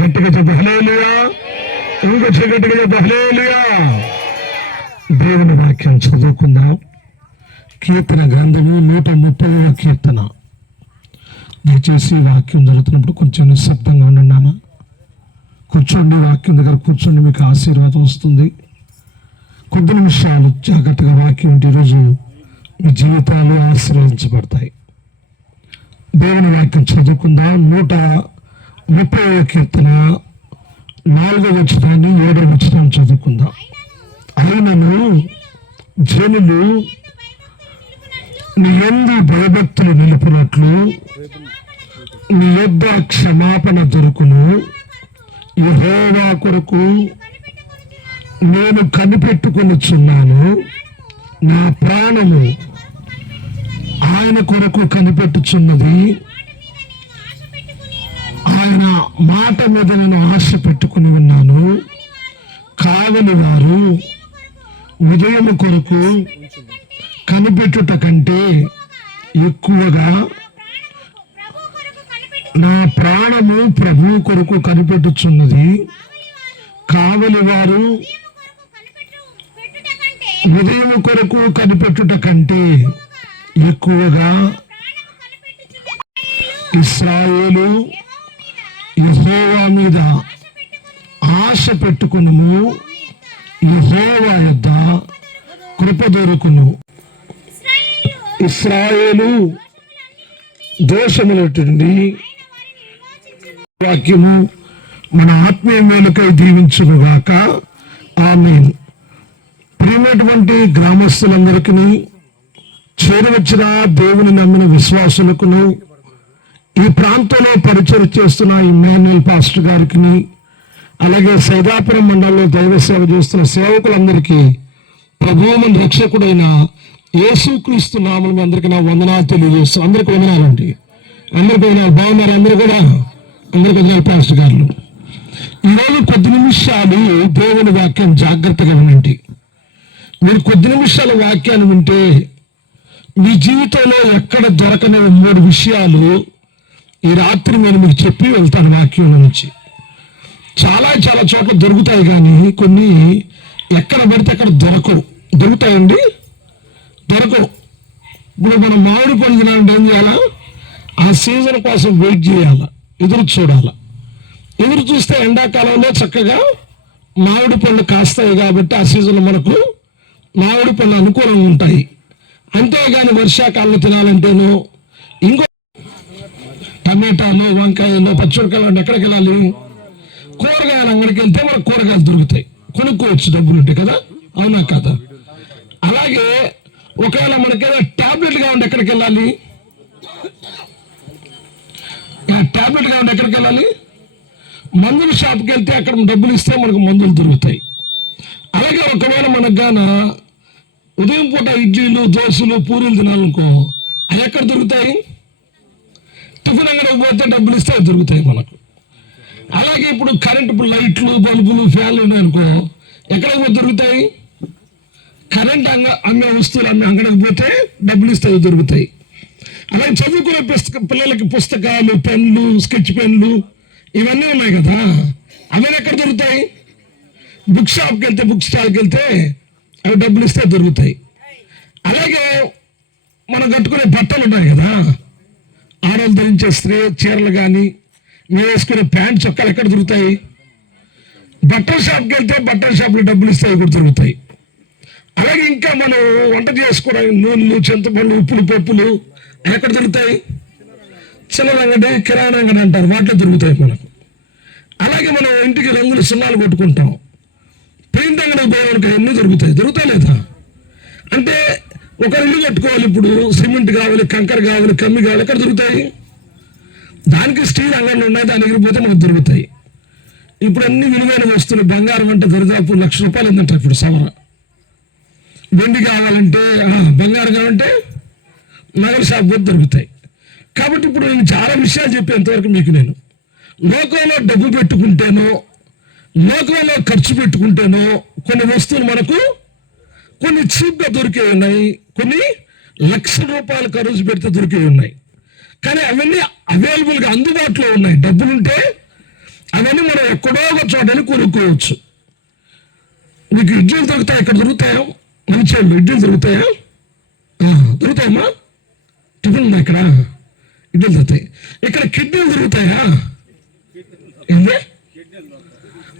గట్టిగా చెప్ప హల్లెలూయా. ఇంకొచ్చి గట్టిగా చెప్ప హల్లెలూయా. దేవుని వాక్యం చదువుకుందాం. కీర్తన గ్రంథము 130వ కీర్తన. దయచేసి వాక్యం జరుగుతున్నప్పుడు కొంచెం నిశ్శబ్దంగా ఉండున్నామా. కూర్చోండి, వాక్యం దగ్గర కూర్చోండి, మీకు ఆశీర్వాదం వస్తుంది. కొద్ది నిమిషాలు జాగ్రత్తగా వాక్యం ఉంటే ఈరోజు మీ జీవితాలు ఆశీర్వదించబడతాయి. దేవుని వాక్యం చదువుకుందాం. 130వ కీర్తన 4వ వచనాన్ని 7వ వచనాన్ని చదువుకుందాం. అయినను జనులు నీ యందు భయభక్తులు నిలుపునట్లు నీ యొద్ద క్షమాపణ దొరుకును. యెహోవా కొరకు నేను కనిపెట్టుకొనుచున్నాను. నా ప్రాణము ఆయన కొరకు కనిపెట్టుచున్నది. ఆయన మాట మీద నేను ఆశ పెట్టుకుని ఉన్నాను. కావలి వారు ఉదయం కొరకు కనిపెట్టుట కంటే ఎక్కువగా నా ప్రాణము ప్రభు కొరకు కనిపెట్టుచున్నది. కావలి వారు ఉదయం కొరకు కనిపెట్టుట కంటే ఎక్కువగా ఇశ్రాయేలు యెహోవా మీద ఆశ పెట్టుకును. యెహోవా యొద్ద కృప దొరుకును. ఇశ్రాయేలు దోషములటుండి వాక్యము మన ఆత్మీయ మేలుకై దీవించునుగాక. ఆమేన్. ప్రియమైనటువంటి గ్రామస్తులందరికీ, చేరువచ్చిన దేవుని నమ్మిన విశ్వాసులకును, ఈ ప్రాంతంలో పరిచయం చేస్తున్న ఇమ్మాన్యుయల్ పాస్టర్ గారికి, అలాగే సైదాపురం మండలంలో దైవ సేవ చేస్తున్న సేవకులందరికీ ప్రభువు మన రక్షకుడైన యేసుక్రీస్తు నామమున అందరికీ నా వందనాలు తెలియజేస్తాను. అందరికీ వందనాలండి. అందరికీ వందనాలు. బాగున్నారు అందరూ కూడా? అందరికీ వందనాలు పాస్టర్ గారు. ఈరోజు కొద్ది నిమిషాలు దేవుని వాక్యం జాగ్రత్తగా వినండి. మీరు కొద్ది నిమిషాల వాక్యాన్ని వింటే మీ జీవితంలో ఎక్కడ దొరకని 3 విషయాలు ఈ రాత్రి నేను మీకు చెప్పి వెళ్తాను. వాక్యం నుంచి చాలా చోట్ల దొరుకుతాయి, కానీ కొన్ని ఎక్కడ పడితే అక్కడ దొరుకుతాయండి. దొరకవు. ఇప్పుడు మనం మామిడి పండు తినాలంటే ఏం చేయాలా? ఆ సీజన్ కోసం వెయిట్ చేయాలా, ఎదురు చూడాలా. ఎదురు చూస్తే ఎండాకాలంలో చక్కగా మామిడి పళ్ళు కాస్తాయి కాబట్టి ఆ సీజన్లో మనకు మామిడి పళ్ళు అనుకూలంగా ఉంటాయి. అంతేగాని వర్షాకాలంలో తినాలంటేనో ఇంకో టమాటాలు, వంకాయలు, పచ్చిమిరకాయలు ఎక్కడికి వెళ్ళాలి? కూరగాయల అంగడికి వెళ్తే మనకు కూరగాయలు దొరుకుతాయి, కొనుక్కోవచ్చు, డబ్బులు ఉంటాయి కదా, అవునా కదా? అలాగే ఒకవేళ మనకేదో టాబ్లెట్ కావాలి, ఎక్కడికి వెళ్ళాలి? టాబ్లెట్ కావాలి, ఎక్కడికి వెళ్ళాలి? మందుల షాప్కి వెళ్తే అక్కడ డబ్బులు ఇస్తే మనకు మందులు దొరుకుతాయి. అలాగే ఒకవేళ మనకు గాన ఉదయం పూట ఇడ్లీలు, దోశలు, పూరీలు తినాలనుకో, అవి ఎక్కడ దొరుకుతాయి? టిఫిన్ అంగడికి పోతే డబ్బులు ఇస్తే అవి దొరుకుతాయి మనకు. అలాగే ఇప్పుడు కరెంటు లైట్లు, బల్బులు, ఫ్యాన్లు ఉన్నాయనుకో, ఎక్కడికి దొరుకుతాయి? కరెంట్ అమ్మే వస్తువులు అమ్మే అంగడికి పోతే డబ్బులు ఇస్తే అవి దొరుకుతాయి. అలాగే చదువుకునే పిల్లలకి పుస్తకాలు, పెన్లు, స్కెచ్ పెన్లు ఇవన్నీ ఉన్నాయి కదా, అవన్నీ ఎక్కడ దొరుకుతాయి? బుక్ షాప్కి వెళ్తే, బుక్ స్టాల్కి వెళ్తే అవి డబ్బులు ఇస్తే దొరుకుతాయి. అలాగే మనం కట్టుకునే బట్టలు ఉన్నాయి కదా, ఆడవాళ్ళు ధరించే చీరలు కానీ మేము వేసుకునే ప్యాంట్, చొక్కాలు ఎక్కడ దొరుకుతాయి? బట్టల షాప్కి వెళ్తే బట్టల షాప్లో డబ్బులు ఇస్తే అవి కూడా దొరుకుతాయి. అలాగే ఇంకా మనం వంట చేసుకోవడానికి నూనెలు, చింతపండు, ఉప్పులు, పప్పులు ఎక్కడ దొరుకుతాయి? చిల్లర అంగడి, కిరాణా అంగడి అంటారు, వాటిలో దొరుకుతాయి మనకు. అలాగే మనం ఇంటికి రంగులు, సున్నాలు కొట్టుకుంటాం, పెయింట్ అంగడికి పోవడానికి ఎన్ని దొరుకుతాయి లేదా? అంటే ఒక ఇల్లు కట్టుకోవాలి, ఇప్పుడు సిమెంట్ కావాలి, కంకర కావాలి, కమ్మి కావాలి, ఎక్కడ దొరుకుతాయి? దానికి స్టీల్ అంగళ్ళు ఉన్నాయి, దాని దగ్గర పోతే మనకు దొరుకుతాయి. ఇప్పుడు అన్ని విలువైన వస్తువులు, బంగారం అంటే దరిదాపు ₹1,00,000 ఉందంట ఇప్పుడు సవర. వెండి కావాలంటే, బంగారం కావాలంటే నగల షాప్ పోతే దొరుకుతాయి. కాబట్టి ఇప్పుడు నేను చాలా విషయాలు చెప్పేంతవరకు మీకు నేను లోకంలో డబ్బు పెట్టుకుంటేనో, లోకంలో ఖర్చు పెట్టుకుంటేనో కొన్ని వస్తువులు మనకు కొన్ని చీప్గా దొరికే ఉన్నాయి, కొన్ని లక్షల రూపాయలు ఖర్చు పెడితే దొరికే ఉన్నాయి. కానీ అవన్నీ అవైలబుల్గా అందుబాటులో ఉన్నాయి. డబ్బులుంటే అవన్నీ మనం ఎక్కడో ఒక చోటని కొనుక్కోవచ్చు. మీకు ఇడ్లీలు దొరుకుతాయి, ఇక్కడ దొరుకుతాయా? మంచి ఇడ్లీలు దొరుకుతాయా? దొరుకుతాయమ్మా? టిఫిన్ ఉందా ఇక్కడ? ఇడ్లీలు దొరుకుతాయి. ఇక్కడ కిడ్నీలు దొరుకుతాయా? ఏంది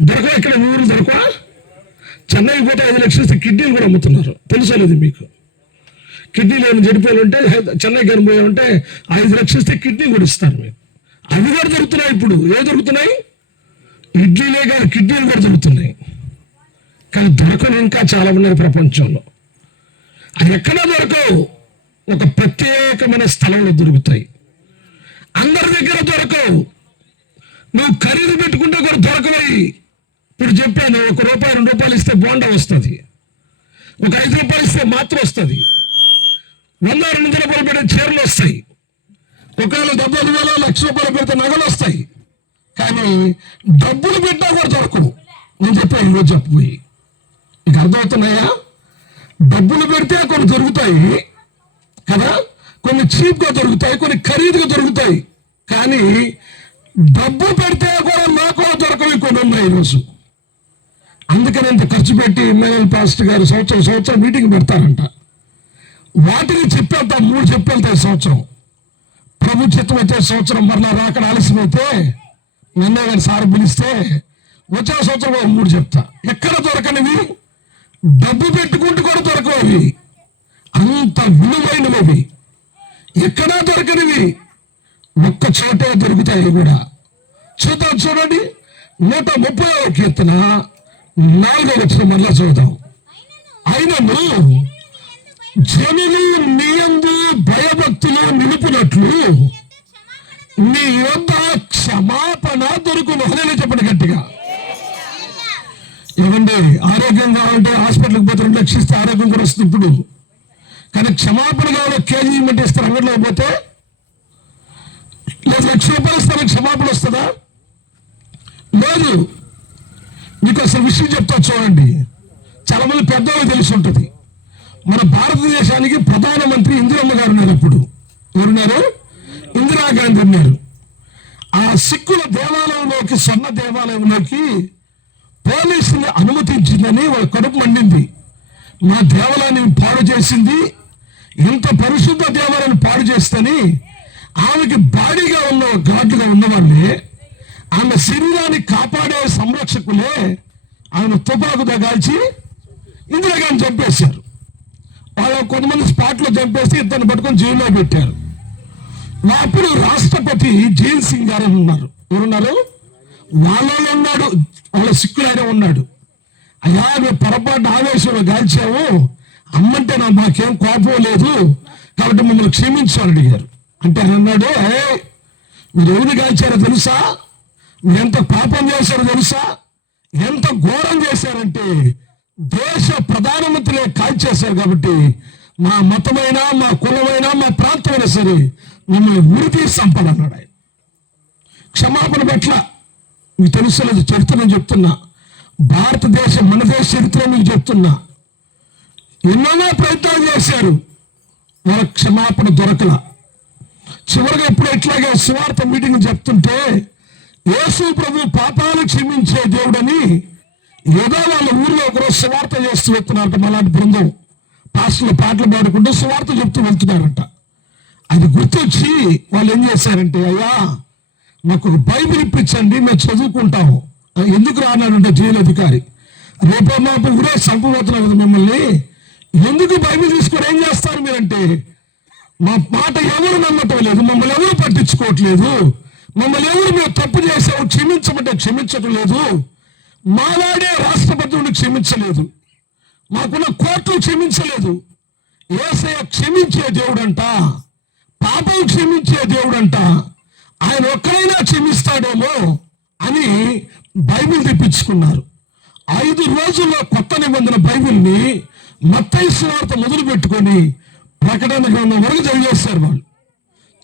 దొరకవా? ఇక్కడ ఊరు దొరకవా? చెన్నైకి పోతే 5 లక్షలు ఇస్తే కిడ్నీలు కూడా అమ్ముతున్నారు. తెలుసా లేదు మీకు? కిడ్నీలు ఏమైనా చెడిపోయి ఉంటే చెన్నై కనిపోయి ఉంటే 5 లక్షలు ఇస్తే కిడ్నీ కూడా ఇస్తారు మీకు. అవి కూడా దొరుకుతున్నాయి. ఇప్పుడు దొరుకుతున్నాయి? ఇడ్లీలే కాదు, కిడ్నీలు కూడా దొరుకుతున్నాయి. కానీ దొరకని ఇంకా చాలా ఉన్నాయి ప్రపంచంలో. అది ఎక్కడా దొరకవు, ఒక ప్రత్యేకమైన స్థలంలో దొరుకుతాయి. అందరి దగ్గర దొరకవు. నువ్వు ఖరీదు పెట్టుకుంటే కూడా దొరకవయి. ఇప్పుడు చెప్పాను, ₹1 ₹2 ఇస్తే బోండా వస్తుంది, ఒక ₹5 ఇస్తే మాత్రం వస్తుంది, 100 200 పెడితే చీరలు వస్తాయి, ఒకవేళ 70,000 ₹1,00,000 పెడితే నగలు వస్తాయి. కానీ డబ్బులు పెట్టా కూడా దొరకవు. నేను చెప్పాను ఈరోజు చెప్పబోయి. నీకు అర్థమవుతున్నాయా? డబ్బులు పెడితే కొన్ని దొరుకుతాయి కదా, కొన్ని చీప్గా దొరుకుతాయి, కొన్ని ఖరీదుగా దొరుకుతాయి. కానీ డబ్బు పెడితే కూడా నాకు దొరకవి కొన్ని ఉన్నాయి ఈరోజు. అందుకని ఇంత ఖర్చు పెట్టి ఎమ్మెల్యేల పాస్టర్ గారు సంవత్సరం మీటింగ్ పెడతారంట. వాటిని చెప్పేద్దాం, 3 చెప్పేళ్తాయి సంవత్సరం. ప్రభు చిత్తం అయితే సంవత్సరం మరలా రాకడ ఆలస్యమైతే నిన్నే కానీ సార్ పిలిస్తే వచ్చే సంవత్సరం 3 చెప్తా. ఎక్కడ దొరకనివి, డబ్బు పెట్టుకుంటూ కూడా దొరకవి, అంత విలువైనవి ఎక్కడా దొరకనివి, ఒక్క చోటే దొరుకుతాయి కూడా. చూడండి 130వ కీర్తన 4వ వచనం మరలా చూద్దాం. అయినను జనులు నీ యందు భయభక్తులు నిలుపునట్లు నీ యొద్ద క్షమాపణ దొరుకును. అదే చెప్పండి గట్టిగా. ఏమండి, ఆరోగ్యం కావాలంటే హాస్పిటల్కి పోతే 2 లక్షలు ఇస్తే ఆరోగ్యం కూడా వస్తుంది ఇప్పుడు. కానీ క్షమాపణ కావాలి, కేజీ ఇమ్మంటే ఇస్తారు. అంగడిలో పోతే లేదు, ₹1,00,000 ఇస్తారని క్షమాపణ వస్తుందా? లేదు. మీకు అసలు విషయం చెప్తా చూడండి. చాలా మంది పెద్దవాళ్ళు తెలిసి ఉంటుంది. మన భారతదేశానికి ప్రధానమంత్రి ఇందిరమ్మ గారు ఉన్నారు. ఇప్పుడు ఎవరున్నారు? ఇందిరాగాంధీ ఉన్నారు. ఆ సిక్కుల దేవాలయంలోకి, స్వర్ణ దేవాలయంలోకి పోలీసుని అనుమతించిందని వాళ్ళ కడుపు మండింది. మా దేవాలయాన్ని పాడు చేసింది, ఇంత పరిశుద్ధ దేవాలయాన్ని పాడు చేస్తని ఆమెకి బాడీగా ఉన్న గార్డుగా ఉన్నవాళ్ళే, ఆమె శరీరాన్ని కాపాడే సంరక్షకులే ఆమెను తుపాకుతో కాల్చి ఇందిరాగాంధీ చంపేశారు. వాళ్ళు కొంతమంది స్పాట్లో చంపేసి ఇద్దరిని పట్టుకొని జైల్లో పెట్టారు. అప్పుడు రాష్ట్రపతి జైల్ సింగ్ గారు ఉన్నారు. ఎవరున్నారు? వాళ్ళలో ఉన్నాడు, వాళ్ళ సిక్కులానే ఉన్నాడు. అయ్యా, మేము పొరపాటు ఆవేశంలో కాల్చాము, అమ్మంటే మాకేం కోపం లేదు కాబట్టి మమ్మల్ని క్షమించాలని అడిగారు. అంటే ఆయన అన్నాడు, మీరు ఎవరిని కాల్చారో తెలుసా, మీరు ఎంత పాపం చేశారో తెలుసా, ఎంత ఘోరం చేశారంటే దేశ ప్రధానమంత్రినే కాల్చేశారు. కాబట్టి మా మతమైనా, మా కులమైనా, మా ప్రాంతమైనా సరే మిమ్మల్ని ఉరికి సంపాలన్నాడు ఆయన. క్షమాపణ పట్ల మీకు తెలుసలేదు, చరిత్ర నేను చెప్తున్నా, భారతదేశం మన దేశ చరిత్ర మీకు చెప్తున్నా. ఎన్నో ప్రయత్నాలు చేశారు, వాళ్ళ క్షమాపణ దొరకల. చివరిగా ఎప్పుడు ఇట్లాగే సువార్త మీటింగ్ చెప్తుంటే యేసు ప్రభు పాపాలు క్షమించే దేవుడని ఏదో వాళ్ళ ఊరిలో ఒకరోజు సువార్త చేస్తూ వెళ్తున్నారంట. మలాంటి బృందం పాస్టర్లు పాటలు పాడుకుంటూ సువార్త చెప్తూ వెళ్తున్నారంట. అది గుర్తొచ్చి వాళ్ళు ఏం చేశారంటే, అయ్యా మాకు ఒక బైబిల్ ఇప్పించండి, మేము చదువుకుంటాము. ఎందుకు రానాడంటే జైలు అధికారి, రేపో మాపు ఊరే చంపబోతున్నాం కదా మిమ్మల్ని, ఎందుకు బైబిల్ తీసుకొని ఏం చేస్తారు మీరంటే, మా మాట ఎవరు నమ్మటం లేదు, మమ్మల్ని ఎవరు పట్టించుకోవట్లేదు, మమ్మల్ని ఎవరు మేము తప్పు చేసాము క్షమించమంటే క్షమించటం లేదు, మావాడే రాష్ట్రపతిని క్షమించలేదు, మాకున్న కోర్టులు క్షమించలేదు. యేసయ్య క్షమించే దేవుడంట, పాపం క్షమించే దేవుడంట, ఆయన ఒక్కరైనా క్షమిస్తాడేమో అని బైబిల్ తెప్పించుకున్నారు. 5 రోజుల్లో కొత్త నిబంధన బైబిల్ని మత్తయి సువార్త మొదలు పెట్టుకొని ప్రకటన గ్రంథం వరకు చదివేస్తారు. వాళ్ళు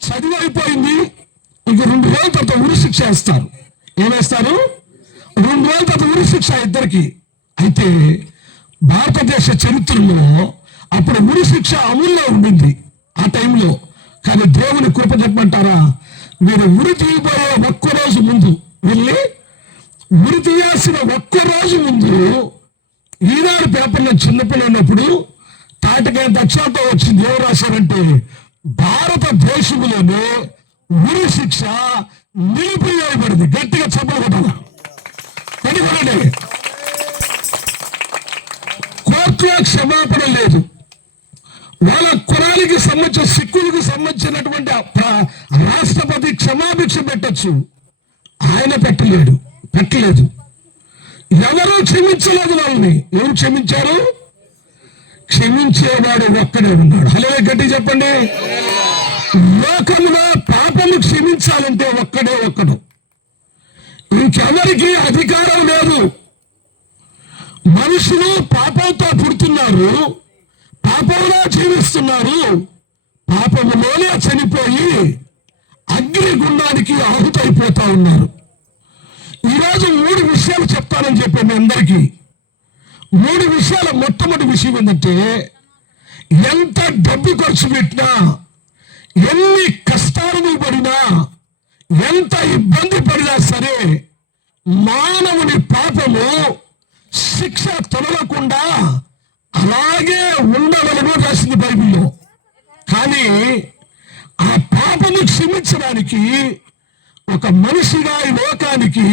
చదివి అయిపోయింది, ఇంక 2 రోజుల తర్వాత ఉరి శిక్ష వేస్తారు. ఏమేస్తారు? 2 రోజుల తర్వాత ఉరి శిక్ష ఇద్దరికి. అయితే భారతదేశ చరిత్రలో అప్పుడు ఉరి శిక్ష అమల్లో ఉండింది ఆ టైంలో. కానీ దేవుని కృప చెప్పమంటారా, మీరు ఉరి తీయబోయే ఒక్కరోజు ముందు వెళ్ళి ఉరి తీయాల్సిన ఒక్కరోజు ముందు ఈనాడు పేపర్లో చిన్నపిల్ల ఉన్నప్పుడు తాటికాయ దక్షాతో వచ్చింది. ఎవరు రాశారంటే భారతదేశంలోనే ఉరి శిక్ష నిలిపివేయబడింది. గట్టిగా చెప్పలు కొట్టాలి. ఎందుకంటే కోర్టులో క్షమాపణ లేదు. వాళ్ళ కులానికి సంబంధించిన సిక్కులకు సంబంధించినటువంటి రాష్ట్రపతి క్షమాభిక్ష పెట్టచ్చు, ఆయన పెట్టలేదు. ఎవరు క్షమించలేదు వాళ్ళని. ఎవరు క్షమించారు? క్షమించేవాడు ఒక్కడే ఉన్నాడు. హలో గట్టి చెప్పండి. లోకంలో పాపము క్షమించాలంటే ఒక్కడు. ఇంకెవరికి అధికారం లేదు. మనుషులు పాపంతో పుడుతున్నారు, పాపంలో జీవిస్తున్నారు, పాపములోనే చనిపోయి అగ్ని గుండానికి ఆహుతైపోతా ఉన్నారు. ఈరోజు 3 విషయాలు చెప్తానని చెప్పి మీ అందరికీ. 3 విషయాల మొట్టమొదటి విషయం ఏంటంటే, ఎంత డబ్బు ఖర్చు పెట్టినా, ఎన్ని కష్టాలను పడినా, ఎంత ఇబ్బంది పడినా సరే మానవుని పాపము శిక్ష తొలగకుండా అలాగే ఉండవలను రాసింది బైబిల్లో. కానీ ఆ పాపము క్షమించడానికి ఒక మనిషిగా ఈ లోకానికి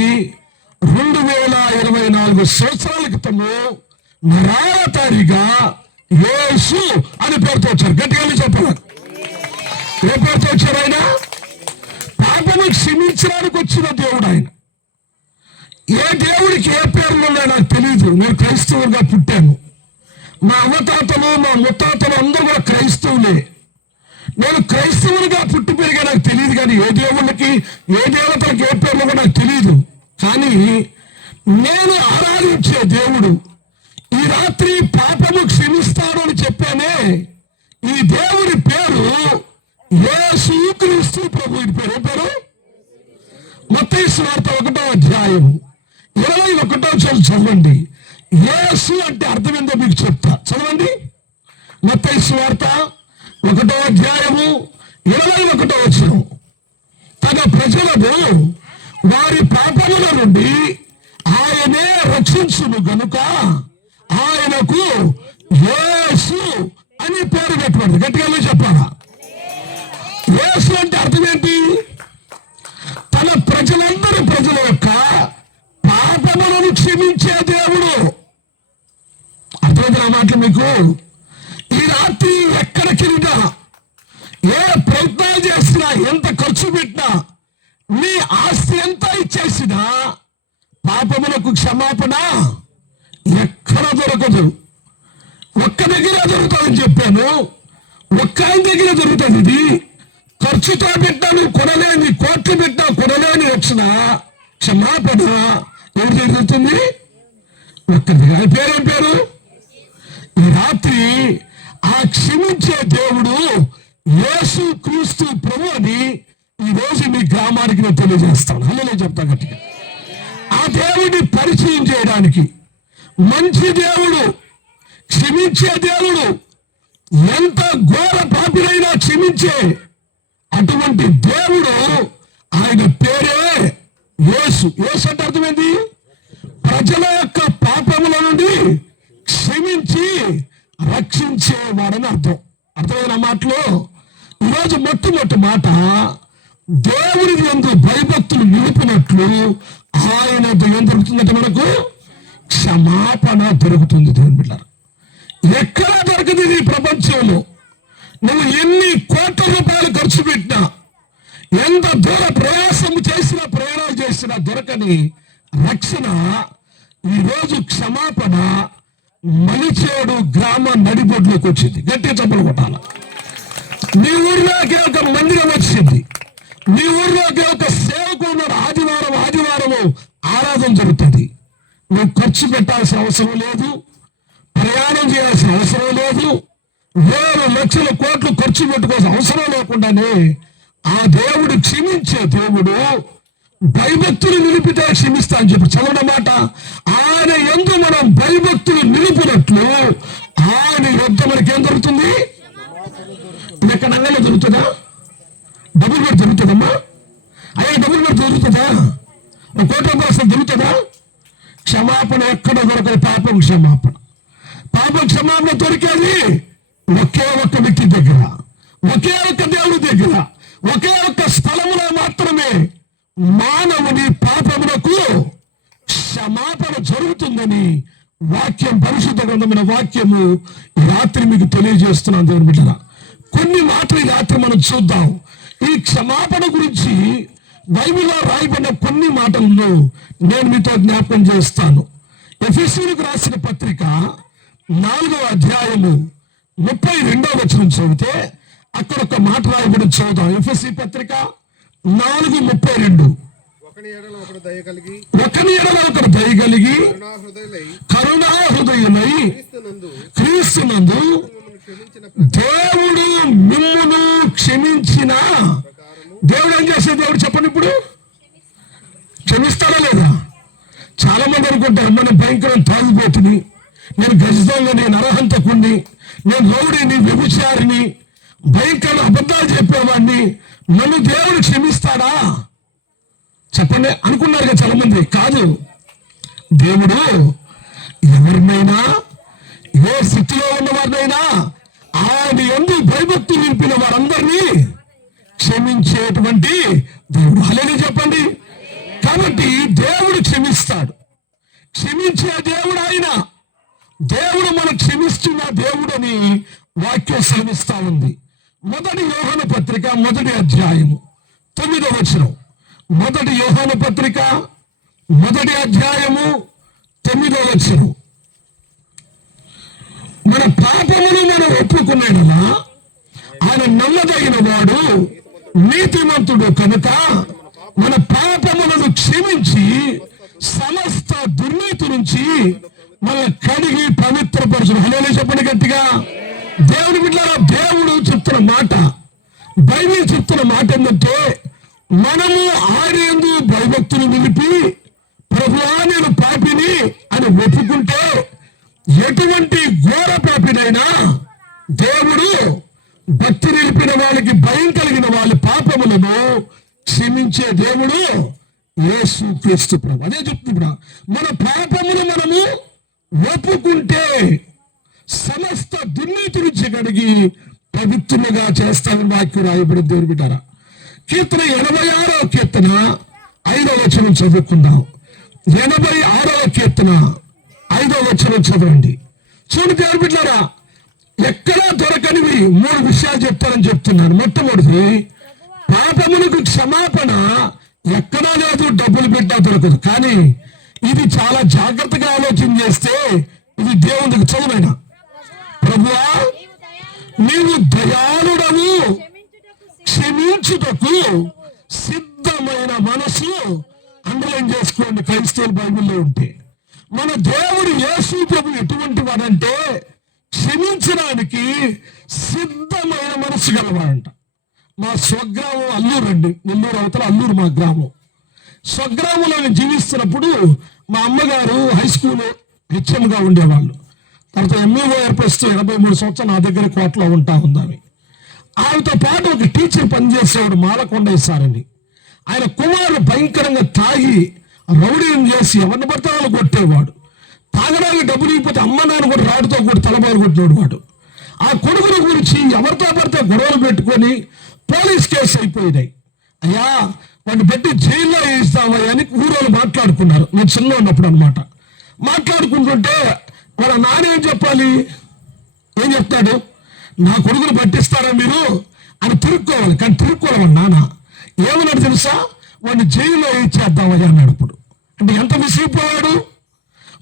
2024 సంవత్సరాల క్రితము నరావతారిగా యేసు అని పేరుతో వచ్చారు. గట్టిగా చెప్పాలి. ఏ పేరుతో వచ్చారు? ఆయన పాపము క్షమించడానికి వచ్చిన దేవుడు. ఆయన ఏ దేవుడికి ఏ పేర్లు ఉన్నాయో నాకు తెలియదు. నేను క్రైస్తవులుగా పుట్టాను. మా అవ్వతాతలు మా ముత్తాతలు అందరూ కూడా క్రైస్తవులే. నేను క్రైస్తవునిగా పుట్టి పెరిగా నాకు తెలియదు. కానీ ఏ దేవుళ్ళకి ఏ దేవతలకు ఏ పేర్లు కూడా నాకు తెలియదు. కానీ నేను ఆరాధించే దేవుడు ఈ రాత్రి పాపము క్షమిస్తాడు అని చెప్పానే, ఈ దేవుడి పేరు యేసుక్రీస్తు ప్రభు. ఈ పేరు ఏ పేరు? మత్తయి సువార్త 1వ అధ్యాయం 21వ చదవండి. యేసు అంటే అర్థం ఏందో మీకు చెప్తా. చదవండి. మత్తయి సువార్త 1వ అధ్యాయము 21వ వచనం. తన ప్రజలను వారి పాపముల నుండి ఆయనే రక్షించును గనుక ఆయనకు యేసు అని పేరు పెట్టబడింది. గట్టిగా చెప్పాలా? యేసు అంటే అర్థం ఏంటి? తన ప్రజల యొక్క పాపములను క్షమించే దేవుడు. అర్థమైంది నా మాటలు మీకు? ఈ రాత్రి ఎక్కడికి వెళ్ళినా, ఏ ప్రయత్నాలు చేసినా, ఎంత ఖర్చు పెట్టినా, నీ ఆస్తి ఎంత ఇచ్చేసినా పాపములకు క్షమాపణ ఎక్కడ దొరకదు. ఒక్క దగ్గర దొరుకుతుందని చెప్పాను. ఒక్క ఆయన దగ్గర దొరుకుతుంది. ఇది ఖర్చుతో పెట్టాను కొనలేని, కోట్లు పెట్టా కొనలేని వచ్చిన క్షమాపణ ఎవరు జరుగుతుంది? ఒక్క దగ్గర. పేరు పేరు ఈ రాత్రి ఆ క్షమించే దేవుడు యేసుక్రీస్తు ప్రభు అని ఈ రోజు మీ గ్రామానికి నేను తెలియజేస్తాను. నేను చెప్తా గట్టిగా. ఆ దేవుడిని పరిచయం చేయడానికి, మంచి దేవుడు, క్షమించే దేవుడు, ఎంత ఘోర పాపినైనా క్షమించే అటువంటి దేవుడు, ఆయన పేరే యేసు. యేసు అంటే అర్థమైంది? ప్రజల యొక్క పాపముల నుండి క్షమించి రక్షించేవాడని అర్థం. అర్థమైన మాటలో ఈరోజు మొట్టమొదటి మాట, దేవుడి యందు భయభక్తులు నిలిపినట్లు ఆయన ఏం దొరుకుతుందంటే మనకు క్షమాపణ దొరుకుతుంది. దేవుని బిడ్డలారా, ఎక్కడా దొరకదు ఈ ప్రపంచంలో. నువ్వు ఎన్ని కోట్ల రూపాయలు ఖర్చు పెట్టినా, ఎంత దూర ప్రయాణాలు చేసినా దొరకని రక్షణ ఈరోజు క్షమాపణ మలిచేడు గ్రామ నడిబొడ్లోకి వచ్చింది. గట్టిగా చప్పలు కొట్టాల. నీ ఊర్లోకి ఒక మందిరం వచ్చింది. నీ ఊర్లోకి ఒక సేవకుడు ఆదివారము ఆరాధన జరుగుతుంది. నువ్వు ఖర్చు పెట్టాల్సిన అవసరం లేదు, ప్రయాణం చేయాల్సిన అవసరం లేదు, వేలు లక్షల కోట్లు ఖర్చు పెట్టుకోవాల్సిన అవసరం లేకుండానే ఆ దేవుడు క్షమించే దేవుడు. భయభక్తులు నిలిపితే క్షమిస్తా అని చెప్పి చదవడం మాట. ఆయన యందు మనం భయభక్తులు నిలిపినట్లు ఆయన యొద్ద మనకేం దొరుకుతుంది? ఎక్కడ దొరుకుతుందా? డబ్బులు పెట్టి దొరుకుతుందమ్మా? అయ్యా డబ్బులు పెట్టి దొరుకుతుందా? 1 కోటి రూపాయలు అసలు దొరుకుతుందా? క్షమాపణ ఎక్కడ దొరకదు. పాపం క్షమాపణ. పాపం క్షమాపణ దొరికేది ఒకే ఒక్క వ్యక్తి దగ్గర, ఒకే ఒక్క దేవుడి దగ్గర, ఒకే ఒక్క స్థలములో మాత్రమే మానవుని పాపములకు క్షమాపణ జరుగుతుందని వాక్యం, పరిశుద్ధ గ్రంథమైన వాక్యము రాత్రి మీకు తెలియజేస్తున్నాను దేవుని బిడ్డలా. కొన్ని మాటలు ఈ రాత్రి మనం చూద్దాం. ఈ క్షమాపణ గురించి బైబిల్లో రాయబడిన కొన్ని మాటలను నేను మీతో జ్ఞాపకం చేస్తాను. ఎఫెసీయులకు రాసిన పత్రిక 4వ అధ్యాయము 32వ వచనం చదివితే అక్కడ ఒక మాట రాయబడి చదువుతాం. ఎఫెసీ పత్రిక 4:32. ఒకని ఎడల ఒకడు దయ కలిగి కరుణా హృదయులై క్రీస్తునందు దేవుడు మిమ్మును క్షమించిన. దేవుడు ఏం చేస్తాడు? దేవుడు చెప్పండి, ఇప్పుడు క్షమిస్తాడా లేదా? చాలా మంది అనుకుంటారు, మనం భయంకరం తాగుబోతుని, నేను గజదొంగ, నేను అర్హంతకుణ్ణి, నేను రౌడీని, వ్యభిచారిని, భయంకర అబద్ధాలు చెప్పేవాడిని, నన్ను దేవుడు క్షమిస్తాడా చెప్పండి అనుకున్నారు కదా చాలా మంది. కాదు, దేవుడు ఎవరినైనా, ఏ స్థితిలో ఉన్న వారినైనా ఆయన యందు భయభక్తులు నింపిన వారందరినీ క్షమించేటువంటి దేవుడు. హల్లెలూయా చెప్పండి. కాబట్టి దేవుడు క్షమిస్తాడు. క్షమించే దేవుడు ఆయన. దేవుడు మనం క్షమిస్తున్న దేవుడు అని వాక్యం సెలవిస్తా ఉంది. 1 యోహాను పత్రిక 1వ అధ్యాయము 9వ వచనం. 1 యోహాను పత్రిక 1వ అధ్యాయము 9వ వచనం. మన పాపమును మనం ఒప్పుకునేలా ఆయన నమ్మదగిన వాడు, నీతిమంతుడు కనుక మన పాపములను క్షమించి సమస్త దుర్నీతి నుంచి మన కడిగి పవిత్రపరచును. హల్లెలూయా చెప్పండి గట్టిగా. దేవుని బిడ్డలారా, దేవుడు చెప్తున్న మాట, బైబిల్ చెప్తున్న మాట ఏంటంటే, మనము ఆయన యందు భయభక్తులు నిలిపి ప్రభువా నేను పాపిని అని ఒప్పుకుంటే, ఎటువంటి ఘోర పాపినైనా దేవుడు భక్తి నిలిపిన వాళ్ళకి, భయం కలిగిన వాళ్ళ పాపములను క్షమించే దేవుడు యేసు క్రీస్తు ప్రభు. అదే చెప్తున్నా, మన పాపములు మనము ఒప్పుకుంటే సమస్త దుర్నీతి నుంచి కడిగి పవిత్రులుగా చేస్తామని వాక్యం రాయబడి. దేవుని బిడ్డారా, కీర్తన 86వ కీర్తన 5వ వచనం చదువుకుందాం. 86వ కీర్తన 5వ వచనం చదవండి. చూడు దేవుని బిడ్డారా, ఎక్కడా దొరకనివి 3 విషయాలు చెప్తారని చెప్తున్నాను. మొట్టమొదటి, పాపములకు క్షమాపణ ఎక్కడా లేదు, డబ్బులు పెట్టా దొరకదు. కానీ ఇది చాలా జాగ్రత్తగా ఆలోచన చేస్తే ఇది దేవునికి చదువునైనా. ప్రభువా నీవు దయాళుడవు, క్షమించుటకు సిద్ధమైన మనసు. అండర్లైన్ చేసుకోండి క్రైస్తవ బైబిల్లో ఉంటే. మన దేవుడు యేసు ప్రభు ఎటువంటి వాడంటే క్షమించడానికి సిద్ధమైన మనసు గలవాడంట. మా స్వగ్రామం అల్లూరు అండి, నెల్లూరు అవతల అల్లూరు మా గ్రామం. స్వగ్రామంలో నేను జీవిస్తున్నప్పుడు మా అమ్మగారు హై స్కూల్ హెచ్ఎంగా ఉండేవాళ్ళు. తర్వాత ఎంఈఓ ఏర్పరుస్తూ 83 సంవత్సరాలు నా దగ్గర కోటలో ఉంటా ఉందామి. ఆమెతో పాటు ఒక టీచర్ పనిచేసేవాడు, మాలకొండయ్య సార్ అని. ఆయన కుమారుడు భయంకరంగా తాగి రౌడీని చేసి ఎవరిని పడితే వాళ్ళు కొట్టేవాడు. తాగడానికి డబ్బులు ఇవ్వకపోతే అమ్మ నాన్న కూడా రాడుతో కూడా తలబాలు కొట్టేవాడు వాడు. ఆ కొడుకుల గురించి ఎవరితో పడితే గొడవలు పెట్టుకొని పోలీస్ కేసు అయిపోయినాయి. అయ్యా వాడిని పెట్టి జైల్లో వేయిస్తామయ్యా అని ఊరోళ్ళు మాట్లాడుకున్నారు. నేను చిన్న ఉన్నప్పుడు అనమాట. మాట్లాడుకుంటుంటే వాళ్ళ నాన్న ఏం చెప్పాలి, ఏం చెప్తాడు, నా కొడుకులు పట్టిస్తారా మీరు అని తిరుక్కోవాలి. కానీ తిరుక్కోవాలి. నాన్న ఏమన్నాడు తెలుసా, వాడిని జైల్లో వేయించేద్దామయ్యా అన్నాడు. అప్పుడు అంటే ఎంత విసిగిపోయాడు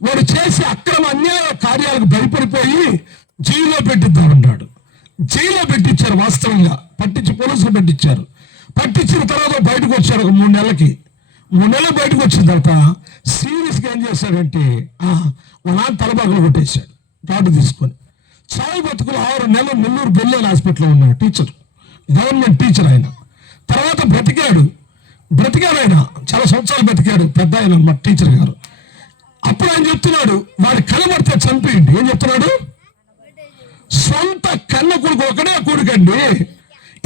వాడు. చేసే అక్రమ అన్యాయ కార్యాలకు భయపడిపోయి జైల్లో పెట్టిద్దామన్నాడు. జైల్లో పెట్టించారు. వాస్తవంగా పట్టించి పోలీసులు పెట్టించారు. పట్టించిన తర్వాత బయటకు వచ్చాడు. ఒక 3 నెలలకి 3 నెలలు బయటకు వచ్చిన తర్వాత సీరియస్గా ఏం చేశాడంటే వాళ్ళ నాన్న తలబాగులు కొట్టేశాడు కార్డు తీసుకొని. చావు బతుకులు 6 నెలలు నెల్లూరు బెల్లేని హాస్పిటల్లో ఉన్నాడు. టీచర్, గవర్నమెంట్ టీచర్ ఆయన. తర్వాత బ్రతికాడు ఆయన, చాలా సంవత్సరాలు బ్రతికాడు. పెద్ద ఆయన అన్నమాట టీచర్ గారు. అప్పుడు ఆయన చెప్తున్నాడు, వాడి కనబడితే చంపేయండి. ఏం చెప్తున్నాడు, సొంత కన్న కొడుకు ఒకడే కొడుకండి.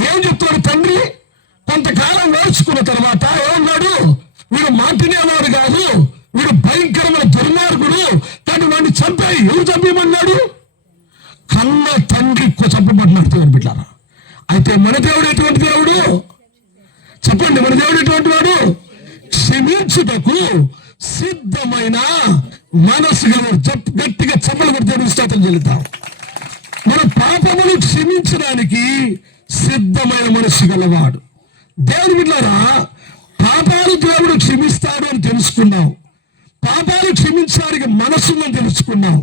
ఏం చెప్తున్నాడు తండ్రి, కొంతకాలం నేర్చుకున్న తర్వాత ఏమన్నాడు, వీడు మాటినేవాడు కాదు, వీడు భయంకరమైన దుర్మార్గుడు, కానీ వాడిని చంపాయి. ఎవరు చంపేయమన్నాడు? కన్న తండ్రి చంపబడినాడు. దేవుని బిడ్డారా, అయితే మన దేవుడు ఎటువంటి దేవుడు చెప్పండి? మన దేవుడు ఎటువంటి వాడు? క్షమించుటకు సిద్ధమైన మనసు గలవాడు. గట్టిగా చప్పలు కొట్టి దేవుని స్తోత్రం చెల్లిద్దాం. మన పాపమును క్షమించడానికి సిద్ధమైన మనసు గలవాడు. దేవుని బిడ్డారా, పాపాలు దేవుడు క్షమిస్తాడు అని తెలుసుకున్నాం. పాపాలు క్షమించడానికి మనసుని తెలుసుకున్నాం.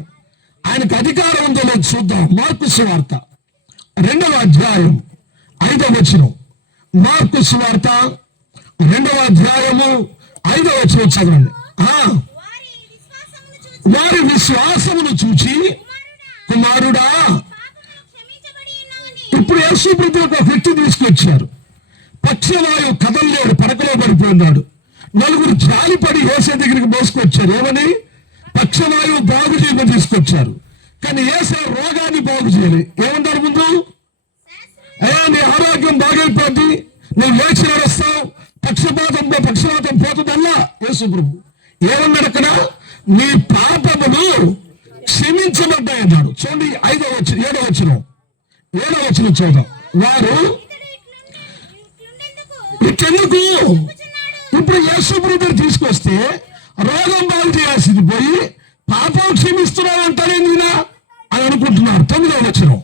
ఆయనకు అధికారం ఉందో లేదు చూద్దాం. మార్కు సువార్త 2వ అధ్యాయం 5వ వచనం. మార్కు సువార్త 2వ అధ్యాయము 5వ వచనం చదవండి. వారి విశ్వాసమును చూచి, కుమారుడా, ఇప్పుడు యేసు ప్రభువు ఒక వ్యక్తి తీసుకొచ్చారు. పక్షవాయువు కదలలేడు, పడకలో పడిపోయినాడు. నలుగురు జాలిపడి యేసు దగ్గరికి మోసుకొచ్చారు. ఏమని? పక్షవాయువు బాగు చేయమని తీసుకొచ్చారు. కానీ యేసు రోగాన్ని బాగు చేయాలి. ఏమన్నారు ముందు? అయ్యా, నీ ఆరోగ్యం బాగైపోద్ది, నువ్వు లేచి నడుస్తావు, పక్షవాతం పోతుందల్లా. యేసు ప్రభు ఏమన్నాడు అక్కడ? నీ పాపములు క్షమించబడ్డాయి అన్నాడు. చూడండి 7వ వచనం చూద్దాం. వారు ఇట్లెందుకు? ఇప్పుడు యేసు ప్రభు తీసుకొస్తే రోగం బాగు చేయాల్సింది పోయి పాపం క్షమిస్తున్నావు అంటారేంది అని అనుకుంటున్నారు. 9వ వచనం.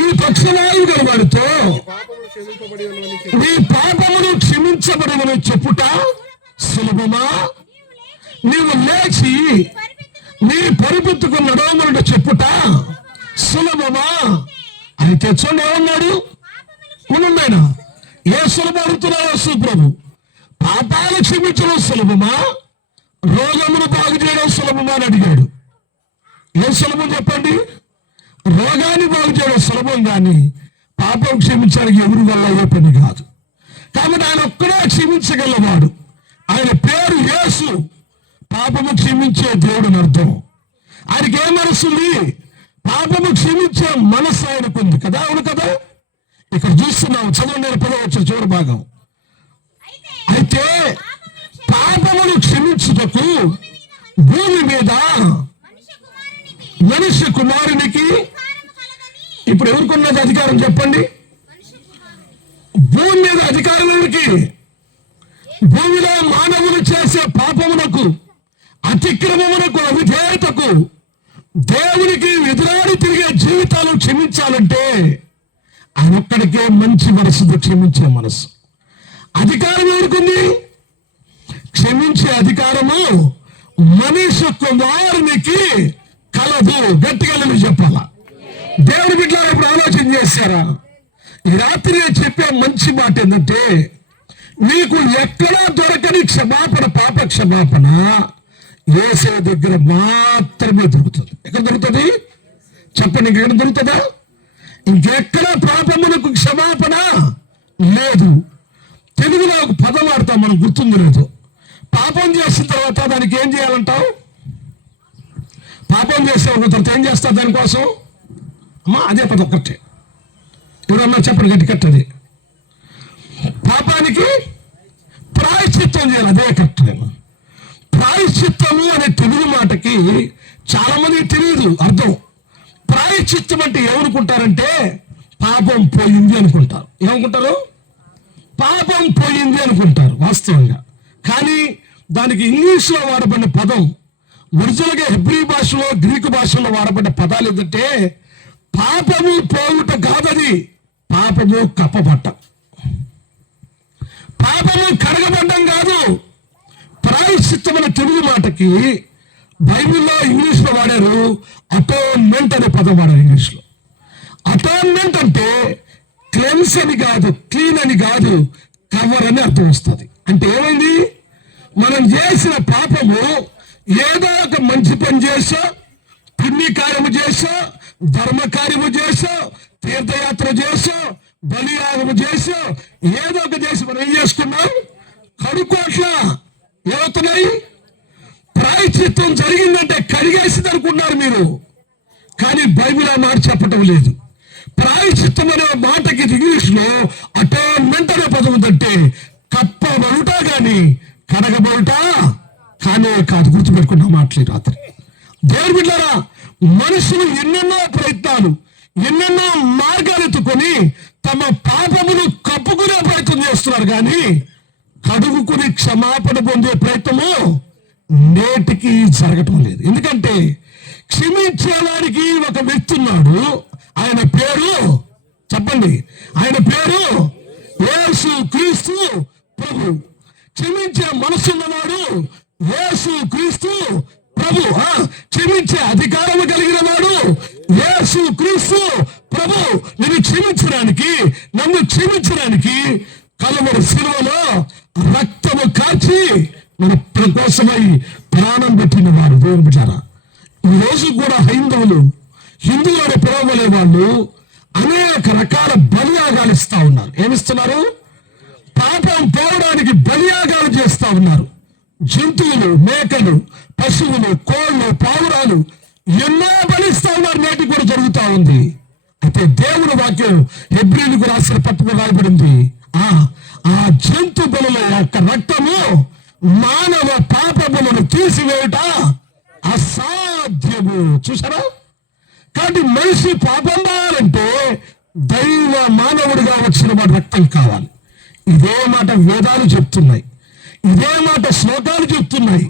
ఈ పక్షవాయువు గలవాడితో నీ పాపములు క్షమించబడమని చెప్పుట సులభమా? నీవు లేచి నీ పరిపెత్తుకున్న నడవమని చెప్పుట సులభమా? అయితే చూడండి ఏమన్నాడు? ఉన్నైనా ఏ సులభం అడుగుతున్నావు? యేసు ప్రభు పాపాలు క్షమించడం సులభమా, రోగమును బాగు చేయడం సులభమా అని అడిగాడు. ఏ సులభం చెప్పండి? రోగాన్ని బాగు చేయడం సులభం, కానీ పాపం క్షమించడానికి ఎవరి వల్ల ఏ పని కాదు. కాబట్టి ఆయన ఒక్కడే క్షమించగలవాడు. ఆయన పేరు యేసు, పాపము క్షమించే దేవుడు అని అర్థం. ఆయనకి ఏ మనసుంది? పాపము క్షమించే మనసు ఆయనకుంది కదా. అవును కదా? ఇక్కడ చూస్తున్నాం, చదవండి 10వ వచనం చివరి భాగం. అయితే పాపమును క్షమించుటకు భూమి మీద మనిషి కుమారునికి, ఇప్పుడు ఎవరికున్నది అధికారం చెప్పండి? భూమి మీద అధికారం ఎవరికి? భూమిలో మానవులు చేసే పాపమునకు, అతిక్రమమునకు, అవిధేయతకు, దేవునికి ఎదురాడి తిరిగే జీవితాలు క్షమించాలంటే ఆయన ఒక్కడికే మంచి మనసుతో క్షమించే మనసు. అధికారం ఎవరికుంది? క్షమించే అధికారము మనిషి కుమారునికి కలదు. గట్టిగా చెప్పాలా? దేవుడి బిడ్డలారా, ఇప్పుడు ఆలోచన చేశారా? ఈ రాత్రి నేను చెప్పే మంచి మాట ఏంటంటే, మీకు ఎక్కడా దొరకని క్షమాపణ, పాప క్షమాపణ యేసే దగ్గర మాత్రమే దొరుకుతుంది. ఎక్కడ దొరుకుతుంది చెప్పండి? ఇంకెక్కడ దొరుకుతుందా? ఇంకెక్కడ పాపమునకు క్షమాపణ లేదు. తెలుగులో ఒక పదం వాడతాం, మనకు గుర్తుంది లేదు. పాపం చేసిన తర్వాత దానికి ఏం చేయాలంటావు? పాపం చేసే తర్వాత ఏం చేస్తారు దానికోసం? అమ్మా, అదే పదం కరెక్టే. ఇప్పుడు చెప్పండి గట్టి కట్టది. పాపానికి ప్రాయశ్చిత్తం చేయాలి. అదే కరెక్ట్. ప్రాయశ్చిత్తము అనే తెలుగు మాటకి చాలా మంది తెలియదు అర్థం. ప్రాయశ్చిత్తం అంటే ఏమనుకుంటారంటే పాపం పోయింది అనుకుంటారు. ఏమనుకుంటారు? పాపం పోయింది అనుకుంటారు వాస్తవంగా. కానీ దానికి ఇంగ్లీష్లో వాడబడిన పదం, ఒరిజినల్గా హెబ్రీ భాషలో, గ్రీకు భాషలో వాడబడిన పదాలు ఏంటంటే, పాపము పోవుట కాదది, పాపము కప్పబట్ట. పాపము కడగబడ్డం కాదు. ప్రాయశ్చిత్తం అనే తెలుగు మాటకి బైబిల్లో ఇంగ్లీష్లో వాడారు అటోన్మెంట్ అనే పదం వాడారు ఇంగ్లీష్లో. అటోన్మెంట్ అంటే క్లెన్స్ అని కాదు, క్లీన్ అని కాదు, కవర్ అని అర్థం వస్తుంది. అంటే ఏమైంది? మనం చేసిన పాపము ఏదో ఒక మంచి పని చేసో, పుణ్యకార్యము చేసో, ధర్మకార్యము చేసో, తీర్థయాత్ర చేసో, బలియాగము చేసో, ఏదో ఒక చేసి మనం ఏం చేసుకున్నాం? కడుక్కోట్ల ఏమవుతున్నాయి? ప్రాయశ్చిత్తం జరిగిందంటే కడిగేసింది అనుకున్నారు మీరు. కానీ బైబిల్ ఆ మాట చెప్పటం లేదు. ప్రాయశ్చిత్తం అనే మాటకి ఇంగ్లీష్ లో అటోన్మెంట్ అనే పదం ఉందంటే కప్పబడుట గాని కడగబడుట కానే కాదు. గుర్తుపెట్టుకున్న మాటలు రాత్రి. దేవుని బిడ్డలారా, మనుషులు ఎన్నెన్నో ప్రయత్నాలు, ఎన్నెన్నో మార్గాలు ఎత్తుకొని తమ పాపమును కప్పుకునే ప్రయత్నం చేస్తున్నారు, కానీ కడుగుకుని క్షమాపణ పొందే ప్రయత్నము నేటికి జరగటం లేదు. ఎందుకంటే క్షమించేవారికి ఒక వ్యక్తి ఉన్నాడు. ఆయన పేరు చెప్పండి, ఆయన పేరు యేసు క్రీస్తు ప్రభు. క్షమించే మనసు ఉన్నవాడు యేసు క్రీస్తు ప్రభు. క్షమించే అధికారం కలిగిన వాడు యేసు క్రీస్తు ప్రభు. నిన్ను క్షమించడానికి, నన్ను క్షమించడానికి కలవరి శిలువలో రక్తము కాచి మన కోసమై ప్రాణం పెట్టిన వాడు. దేవుని బిడ్డలారా, ఈ రోజు కూడా హిందువులను పిలవబడే వాళ్ళు అనేక రకాల బలియాగాలు ఇస్తా ఉన్నారు. ఏమిస్తున్నారు? పాపం పోవడానికి బలియాగాలు చేస్తా ఉన్నారు. జంతువులు, మేకలు, పశువులు, కోళ్ళు, పావురాలు ఎన్నో బలిస్తా ఉన్నారు. నేటికి కూడా జరుగుతూ ఉంది. అయితే దేవుని వాక్యం హెబ్రీయులకు రాసిన పత్రికలో రాయబడింది, ఆ జంతు బలుల యొక్క రక్తము మానవ పాపములను తీసివేయుట అసాధ్యము. చూసారా? కాబట్టి మనిషి పాపం కావాలంటే దైవ మానవుడిగా వచ్చిన వాడు రక్తం కావాలి. ఇదే మాట వేదాలు చెప్తున్నాయి, ఇదే మాట శ్లోకాలు చెప్తున్నాయి,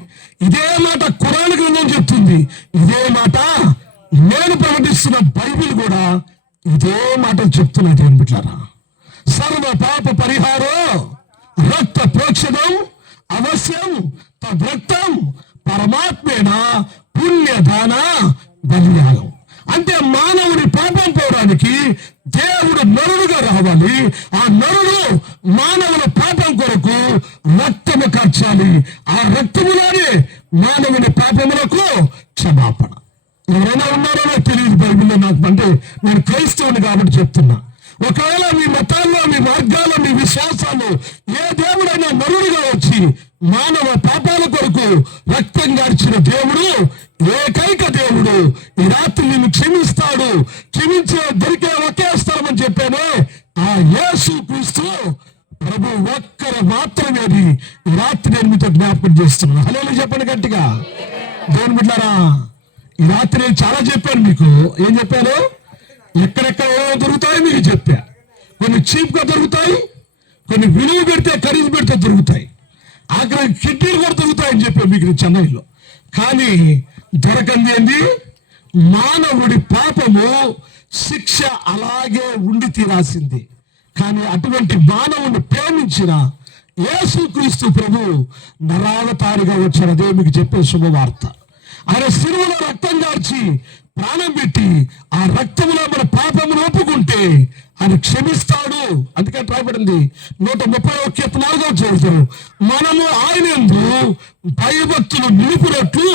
ఇదే మాట ఖురాన్ గ్రంథం చెప్తుంది, ఇదే మాట నేను ప్రకటిస్తున్న బైబిల్ కూడా ఇదే మాట చెప్తున్నది. దేవుని బిడ్డలారా, సర్వ పాప పరిహారో రక్త ప్రోక్షణం అవశ్యం తద్రక్తం పరమాత్మేన పుణ్యదాన బలియాగం. అంటే మానవుని పాపం పోవడానికి దేవుడు నరుడుగా రావాలి. ఆ నరుడు మానవుల పాపం కొరకు రక్తము కార్చాలి. ఆ రక్తములోనే మానవుని పాపములకు క్షమాపణ. ఎవరైనా ఉన్నారో నాకు తెలియదు బైబిల్లో, నాకు అంటే నేను క్రైస్తవుని కాబట్టి చెప్తున్నా. ఒకవేళ మీ మతాల్లో, మీ మార్గాల్లో, మీ విశ్వాసాలు ఏ దేవుడైనా నరుడుగా వచ్చి మానవ పాపాల కొరకు రక్తం గార్చిన దేవుడు, ఏకైక దేవుడు, ఈ రాత్రి నిన్ను క్షమిస్తాడు. క్షమించే దొరికే ఒకే స్థలం అని చెప్పానే ఆ యేసు క్రీస్తు ప్రభు ఒక్కరు మాత్రమే. ఈ రాత్రి నేను మీతో జ్ఞాపకం చేస్తున్నాను. హల్లెలూయా చెప్పండి గట్టిగా. దేవుని బిడ్డలారా, ఈ రాత్రి నేను చాలా చెప్పాను మీకు. ఏం చెప్పాను? ఎక్కడెక్కడ దొరుకుతాయో మీకు చెప్పా. కొన్ని చీప్గా దొరుకుతాయి, కొన్ని విలువ పెడితే, ఖరీదు పెడితే దొరుకుతాయి. ఆఖరి కిడ్నీలు కూడా దొరుకుతాయని చెప్పా మీకు చెన్నైలో. కానీ దొరకంది ఏంది? మానవుడి పాపము శిక్ష అలాగే ఉండి తీరాల్సింది. కానీ అటువంటి మానవుని ప్రేమించిన యేసుక్రీస్తు ప్రభు నరావతారిగా వచ్చినదే మీకు చెప్పే శుభవార్త. ఆయన శిలువలో రక్తం గార్చి ప్రాణం పెట్టి ఆ రక్తంలో మన పాపమును ఒప్పుకుంటే ఆయన క్షమిస్తాడు. అందుకని రాయబడింది 131 మనము ఆయన యందు భయభక్తులు నిలుపునట్లు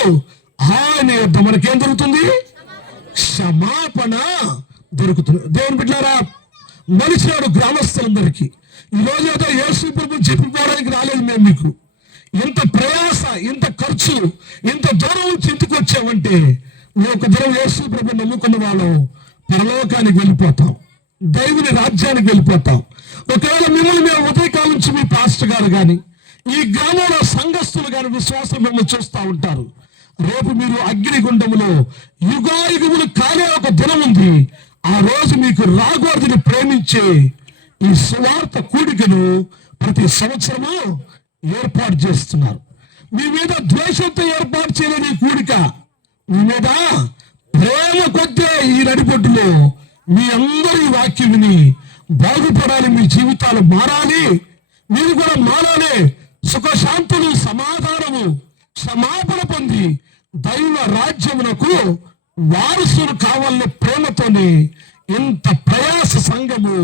ఆయన యొద్ద మనకేం దొరుకుతుంది? క్షమాపణ దొరుకుతుంది. దేవుని బిడ్డలారా, మనిషినాడు గ్రామస్తులందరికీ ఈ రోజు ఏదో యేసు ప్రభు చెప్పిపోవడానికి రాలేదు మేము మీకు. ఇంత ప్రయాస, ఇంత ఖర్చు, ఇంత దూరం నుంచి ఇంటికి వచ్చామంటే నువ్వు ఒక దినం యేసు ప్రభు నమ్ముకున్న వాళ్ళం పరలోకానికి వెళ్ళిపోతాం, దేవుని రాజ్యానికి వెళ్ళిపోతాం. ఒకవేళ మిమ్మల్ని మేము ఉదయకాలం నుంచి మీ పాస్టర్ గారు కానీ, ఈ గ్రామంలో సంఘస్థులు కానీ విశ్వాసం మిమ్మల్ని చూస్తూ ఉంటారు. రేపు మీరు అగ్నిగుండములో యుగాయుగములు కాలే ఒక దినం ఉంది. ఆ రోజు మీకు రాకూడదని ప్రేమించే ఈ సువార్త కూడికను ప్రతి సంవత్సరము ఏర్పాటు చేస్తున్నారు. మీ మీద ద్వేషంతో ఏర్పాటు చేయలేని ఈ కూడిక, మీ మీద ప్రేమ కొద్దే ఈ నడిపొట్టులో మీ అందరూ ఈ వాక్యం విని బాగుపడాలి, మీ జీవితాలు మారాలి, మీరు కూడా మారాలి, సుఖశాంతులు, సమాధానము, క్షమాపణ పొంది దైవ రాజ్యమునకు వారసులు కావాలనే ప్రేమతోనే ఇంత ప్రయాస సంఘము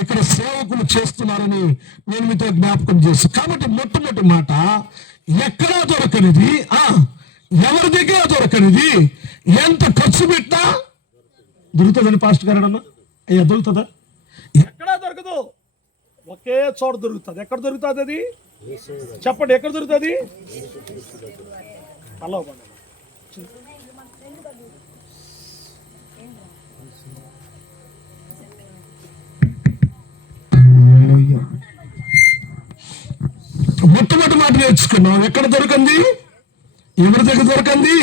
ఇక్కడ సేవకులు చేస్తున్నారని నేను మీతో జ్ఞాపకం చేస్తాను. కాబట్టి మొట్టమొదటి మాట, ఎక్కడా దొరకనిది, ఎవరి దగ్గర దొరకనిది, ఎంత ఖర్చు పెట్టినా దొరుకుతుందని పాస్టర్ గారు అన్నా. అయ్యా దొరుకుతుందా? ఎక్కడా దొరకదు, ఒకే చోట దొరుకుతుంది. ఎక్కడ దొరుకుతుంది అది చెప్పండి? ఎక్కడ దొరుకుతుంది? హలో మొట్టమొదటి మాట నేర్చుకున్నాం. ఎక్కడ దొరకంది? ఎవరి దగ్గర దొరకంది?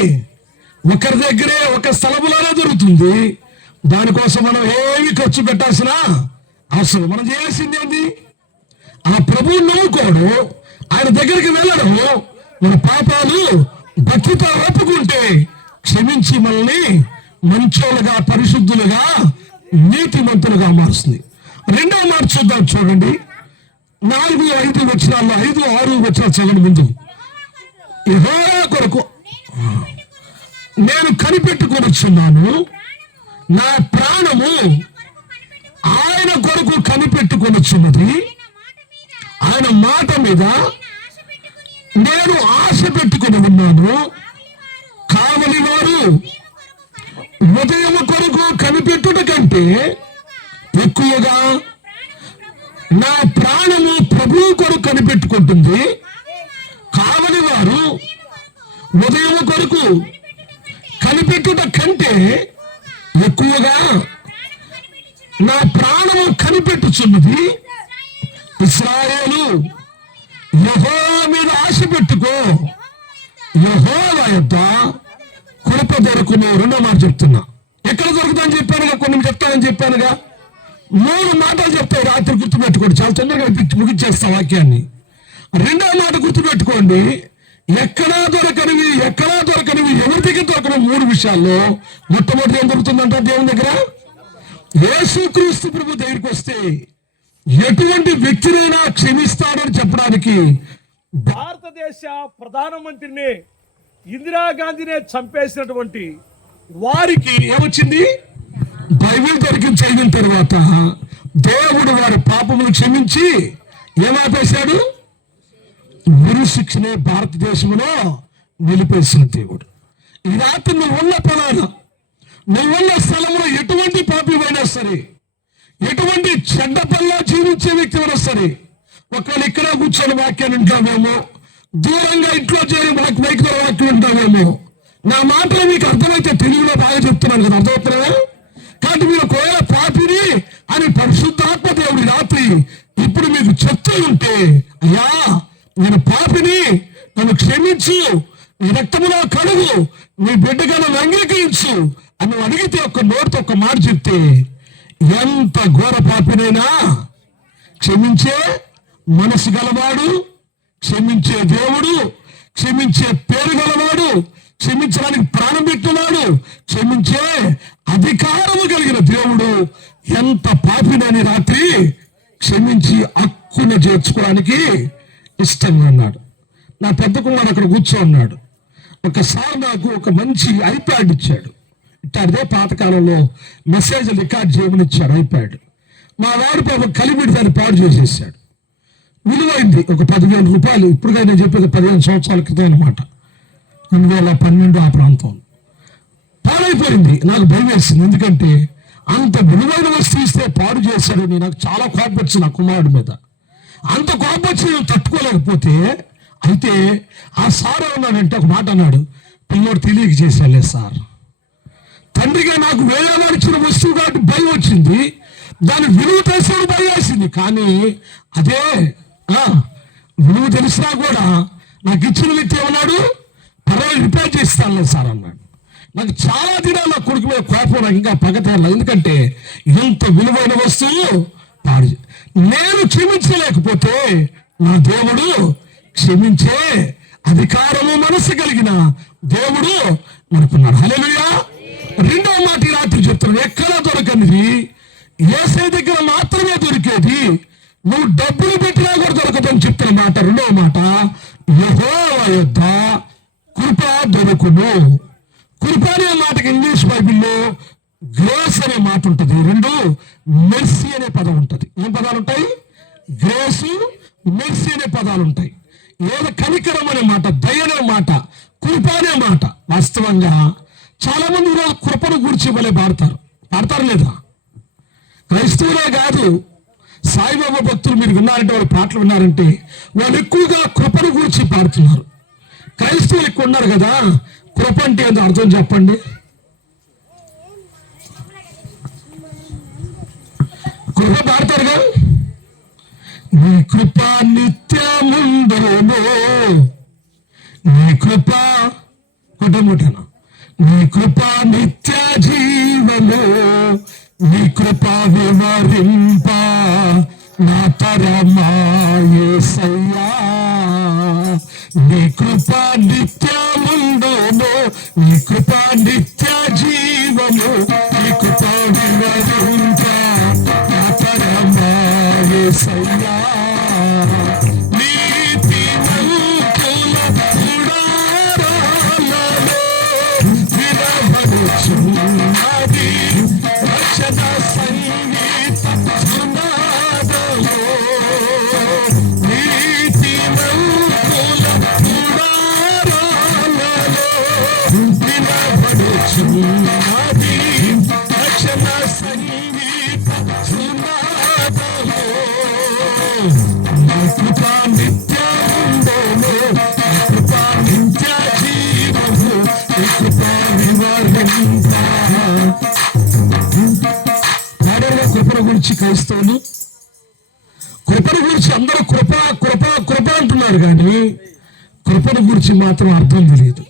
ఒకరి దగ్గరే, ఒక స్థలములోనే దొరుకుతుంది. దానికోసం మనం ఏమి ఖర్చు పెట్టాల్సిన అవసరం. మనం చేయాల్సింది ఏంటి? ఆ ప్రభువుని నమ్ముకోవడం, ఆయన దగ్గరికి వెళ్ళడం, మన పాపాలు భక్తితో ఒప్పుకుంటే క్షమించి మనల్ని మంచోళ్ళుగా, పరిశుద్ధులుగా, నీతిమంతులుగా మారుస్తుంది. రెండవ మాట చూద్దాం, చూడండి. 4-5 వచనాల్లో, 5-6 వచనాలు చదవండి ముందు. యెహోవా కొరకు నేను కనిపెట్టుకొనుచున్నాను, నా ప్రాణము ఆయన కొరకు కనిపెట్టుకొనుచున్నది. ఆయన మాట మీద నేను ఆశ పెట్టుకుని ఉన్నాను. కావలి వారు ఉదయం కొరకు కనిపెట్టుట కంటే ఎక్కువగా నా ప్రాణము ప్రభువు కొరకు కనిపెట్టుకుంటుంది. కావలి వారు ఉదయం కొరకు కనిపెట్టుట కంటే ఎక్కువగా నా ప్రాణము కనిపెట్టుచున్నది. ఇశ్రాయేలు, యెహోవా మీద ఆశ పెట్టుకో, యెహోవా యొద్ద కృప దొరుకును. రెండో మాట చెప్తున్నా. ఎక్కడ దొరుకుతుందని చెప్పానుగా, కొన్ని చెప్తానని చెప్పానుగా. 3 మాటలు చెప్తాయి, రాత్రి గుర్తుపెట్టుకోండి. చాలా తొందరగా ముగించేస్తా వాక్యాన్ని. రెండో మాట గుర్తుపెట్టుకోండి. ఎక్కడా దొరకనివి, ఎవరి దగ్గర దొరకని 3 విషయాల్లో మొట్టమొదటి ఏం దొరుకుతుందంట? దేవుని దగ్గర. యేసుక్రీస్తు ప్రభు దగ్గరికి వస్తే ఎటువంటి వ్యక్తినైనా క్షమిస్తాడని చెప్పడానికి. భారతదేశ ప్రధానమంత్రిని ఇందిరాగాంధీనే చంపేసినటువంటి వారికి ఏమొచ్చింది? బైబిల్ దొరికి చదివిన తర్వాత దేవుడు వారి పాపములు క్షమించి ఏమాపేశాడు? ఉరి శిక్షనే భారతదేశంలో నిలిపేసిన దేవుడు. ఈ రాత్రి నువ్వున్న పలాన, నువ్వున్న స్థలంలో ఎటువంటి పాపివైనా సరే, ఎటువంటి చెడ్డ పనిలో జీవించే వ్యక్తి అయినా సరే, ఒకవేళ ఇక్కడ కూర్చొని వాక్యాన్ని వింటామేమో, దూరంగా ఇంట్లో చేరి మనకు మైక్ ద్వారా వాక్యం వింటామేమో. నా మాటలు మీకు అర్థమైతే తెలుగులో బాగా చెప్తున్నాను కదా, అర్థమవుతున్నాయా? కాబట్టి మీరు ఒకవేళ పాపిని అని పరిశుద్ధాత్మ దేవుడి రాత్రి ఇప్పుడు మీకు చెప్తూ ఉంటే, అయ్యా నేను పాపిని, నన్ను క్షమించు, నీ రక్తములో కడుగు, నీ బిడ్డగా నన్ను అంగీకరించు అని నువ్వు అడిగితే, ఒక్క నోటితో ఒక్క మాట చెప్తే, ఎంత ఘోర పాపినైనా క్షమించే మనసు గలవాడు, క్షమించే దేవుడు, క్షమించే పేరు గలవాడు, క్షమించడానికి ప్రాణం పెట్టినాడు, క్షమించే అధికారము కలిగిన దేవుడు ఎంత పాపినని రాత్రి క్షమించి హక్కున చేర్చుకోవడానికి ఇష్టంగా ఉన్నాడు. నా పెద్ద కుమారుడు అక్కడ కూర్చో ఉన్నాడు. ఒకసారి నాకు ఒక మంచి ఐప్యాడ్ ఇచ్చాడు. ఇట్టాడిదే పాతకాలంలో మెసేజ్ రికార్డ్ చేయమని ఇచ్చాడు ఐప్యాడ్. మా వాడు పాపం కలిపిడి దాన్ని పాడు చేసేసాడు. విలువైంది ఒక 10,000 రూపాయలు. ఇప్పుడుగా నేను చెప్పేది 15 సంవత్సరాల క్రితం అనమాట, 2012 ఆ ప్రాంతం. పాడైపోయింది. నాకు భయం వేసింది, ఎందుకంటే అంత విలువైన వస్తువు ఇస్తే పాడు చేశాడని నాకు చాలా కోపం వచ్చింది నా కుమారుడి మీద. అంత కోపం వచ్చి నేను తట్టుకోలేకపోతే, అయితే ఆ సార్ ఏమన్నాడంటే ఒక మాట అన్నాడు, పిల్లోడు తెలియక చేశాలే సార్, తండ్రిగా నాకు వేరేలా ఇచ్చిన వస్తువు కాబట్టి భయం వచ్చింది, దాని విలువ తెలిసిన భయం వేసింది. కానీ అదే విలువ తెలిసినా కూడా నాకు ఇచ్చిన వ్యక్తి ఏమన్నాడు, పర్వాలేదు రిపేర్ చేస్తానులే సార్ అన్నాడు. నాకు చాలా దినాలు నా కొడుకు మీద కోపం, నాకు ఇంకా పగతేరలేదు. ఎందుకంటే ఎంత విలువైన వస్తువు పాడు. నేను క్షమించలేకపోతే నా దేవుడు క్షమించే అధికారము మనసు కలిగిన దేవుడు మనకున్నాడు. హల్లెలూయా. రెండవ మాట ఈ రాత్రి చెప్తున్నాను, ఎక్కడ దొరకనిది యేసయ్య దగ్గర మాత్రమే దొరికేది. నువ్వు డబ్బులు పెట్టినా కూడా దొరకదని చెప్తున్న మాట. రెండవ మాట, యెహోవా యొద్ద కృప దొరుకును. కృప అనే మాటకి ఇంగ్లీష్ బైబిల్లో గ్రేస్ అనే మాట ఉంటుంది. 2 మెర్సీ అనే పదం ఉంటుంది. ఏం పదాలు ఉంటాయి? గ్రేసు, మెర్సీ అనే పదాలు ఉంటాయి. ఏదో కనికరం అనే మాట, దయ అనే మాట, కృప అనే మాట. వాస్తవంగా చాలా మంది ఈరోజు కృపను గురించి భలే పాడతారు లేదా? క్రైస్తవులే కాదు, సాయిబాబా భక్తులు మీరు విన్నారంటే, వారి పాటలు విన్నారంటే, వాళ్ళు ఎక్కువగా కృపను గురించి పాడుతున్నారు. క్రైస్తవులు ఎక్కువ ఉన్నారు కదా. కృప అంటే ఏందో అర్థం చెప్పండి. కృప పాడతారుగా. నీ కృప నిత్యముందును, నీ కృప కుటుంబటను, నీ కృప నిత్య జీవము, నీ కృప వివరింప నా తరమా యేసయ్యా. నీ కృప నిత్యముందును, నీ కృప నిత్య జీవము, నీ కృప వివరింప నా తరమా యేసయ్యా. నీతిమంతుల గుడారాలలో వినబడుచున్నది రక్షణ సంగీత సునాదము. నీతిమంతుల గుడారాలలో వినబడుచున్నది రక్షణ సంగీత సునాదము. నీ కృప నిత్యముందును, నీ కృప నిత్య జీవము, నీ కృప వివరింప. కృపను గురించి క్రైస్తవులు కృపను గురించి అందరూ కృప కృప కృప అంటున్నారు, కానీ కృపను గురించి మాత్రం అర్థం తెలియదు.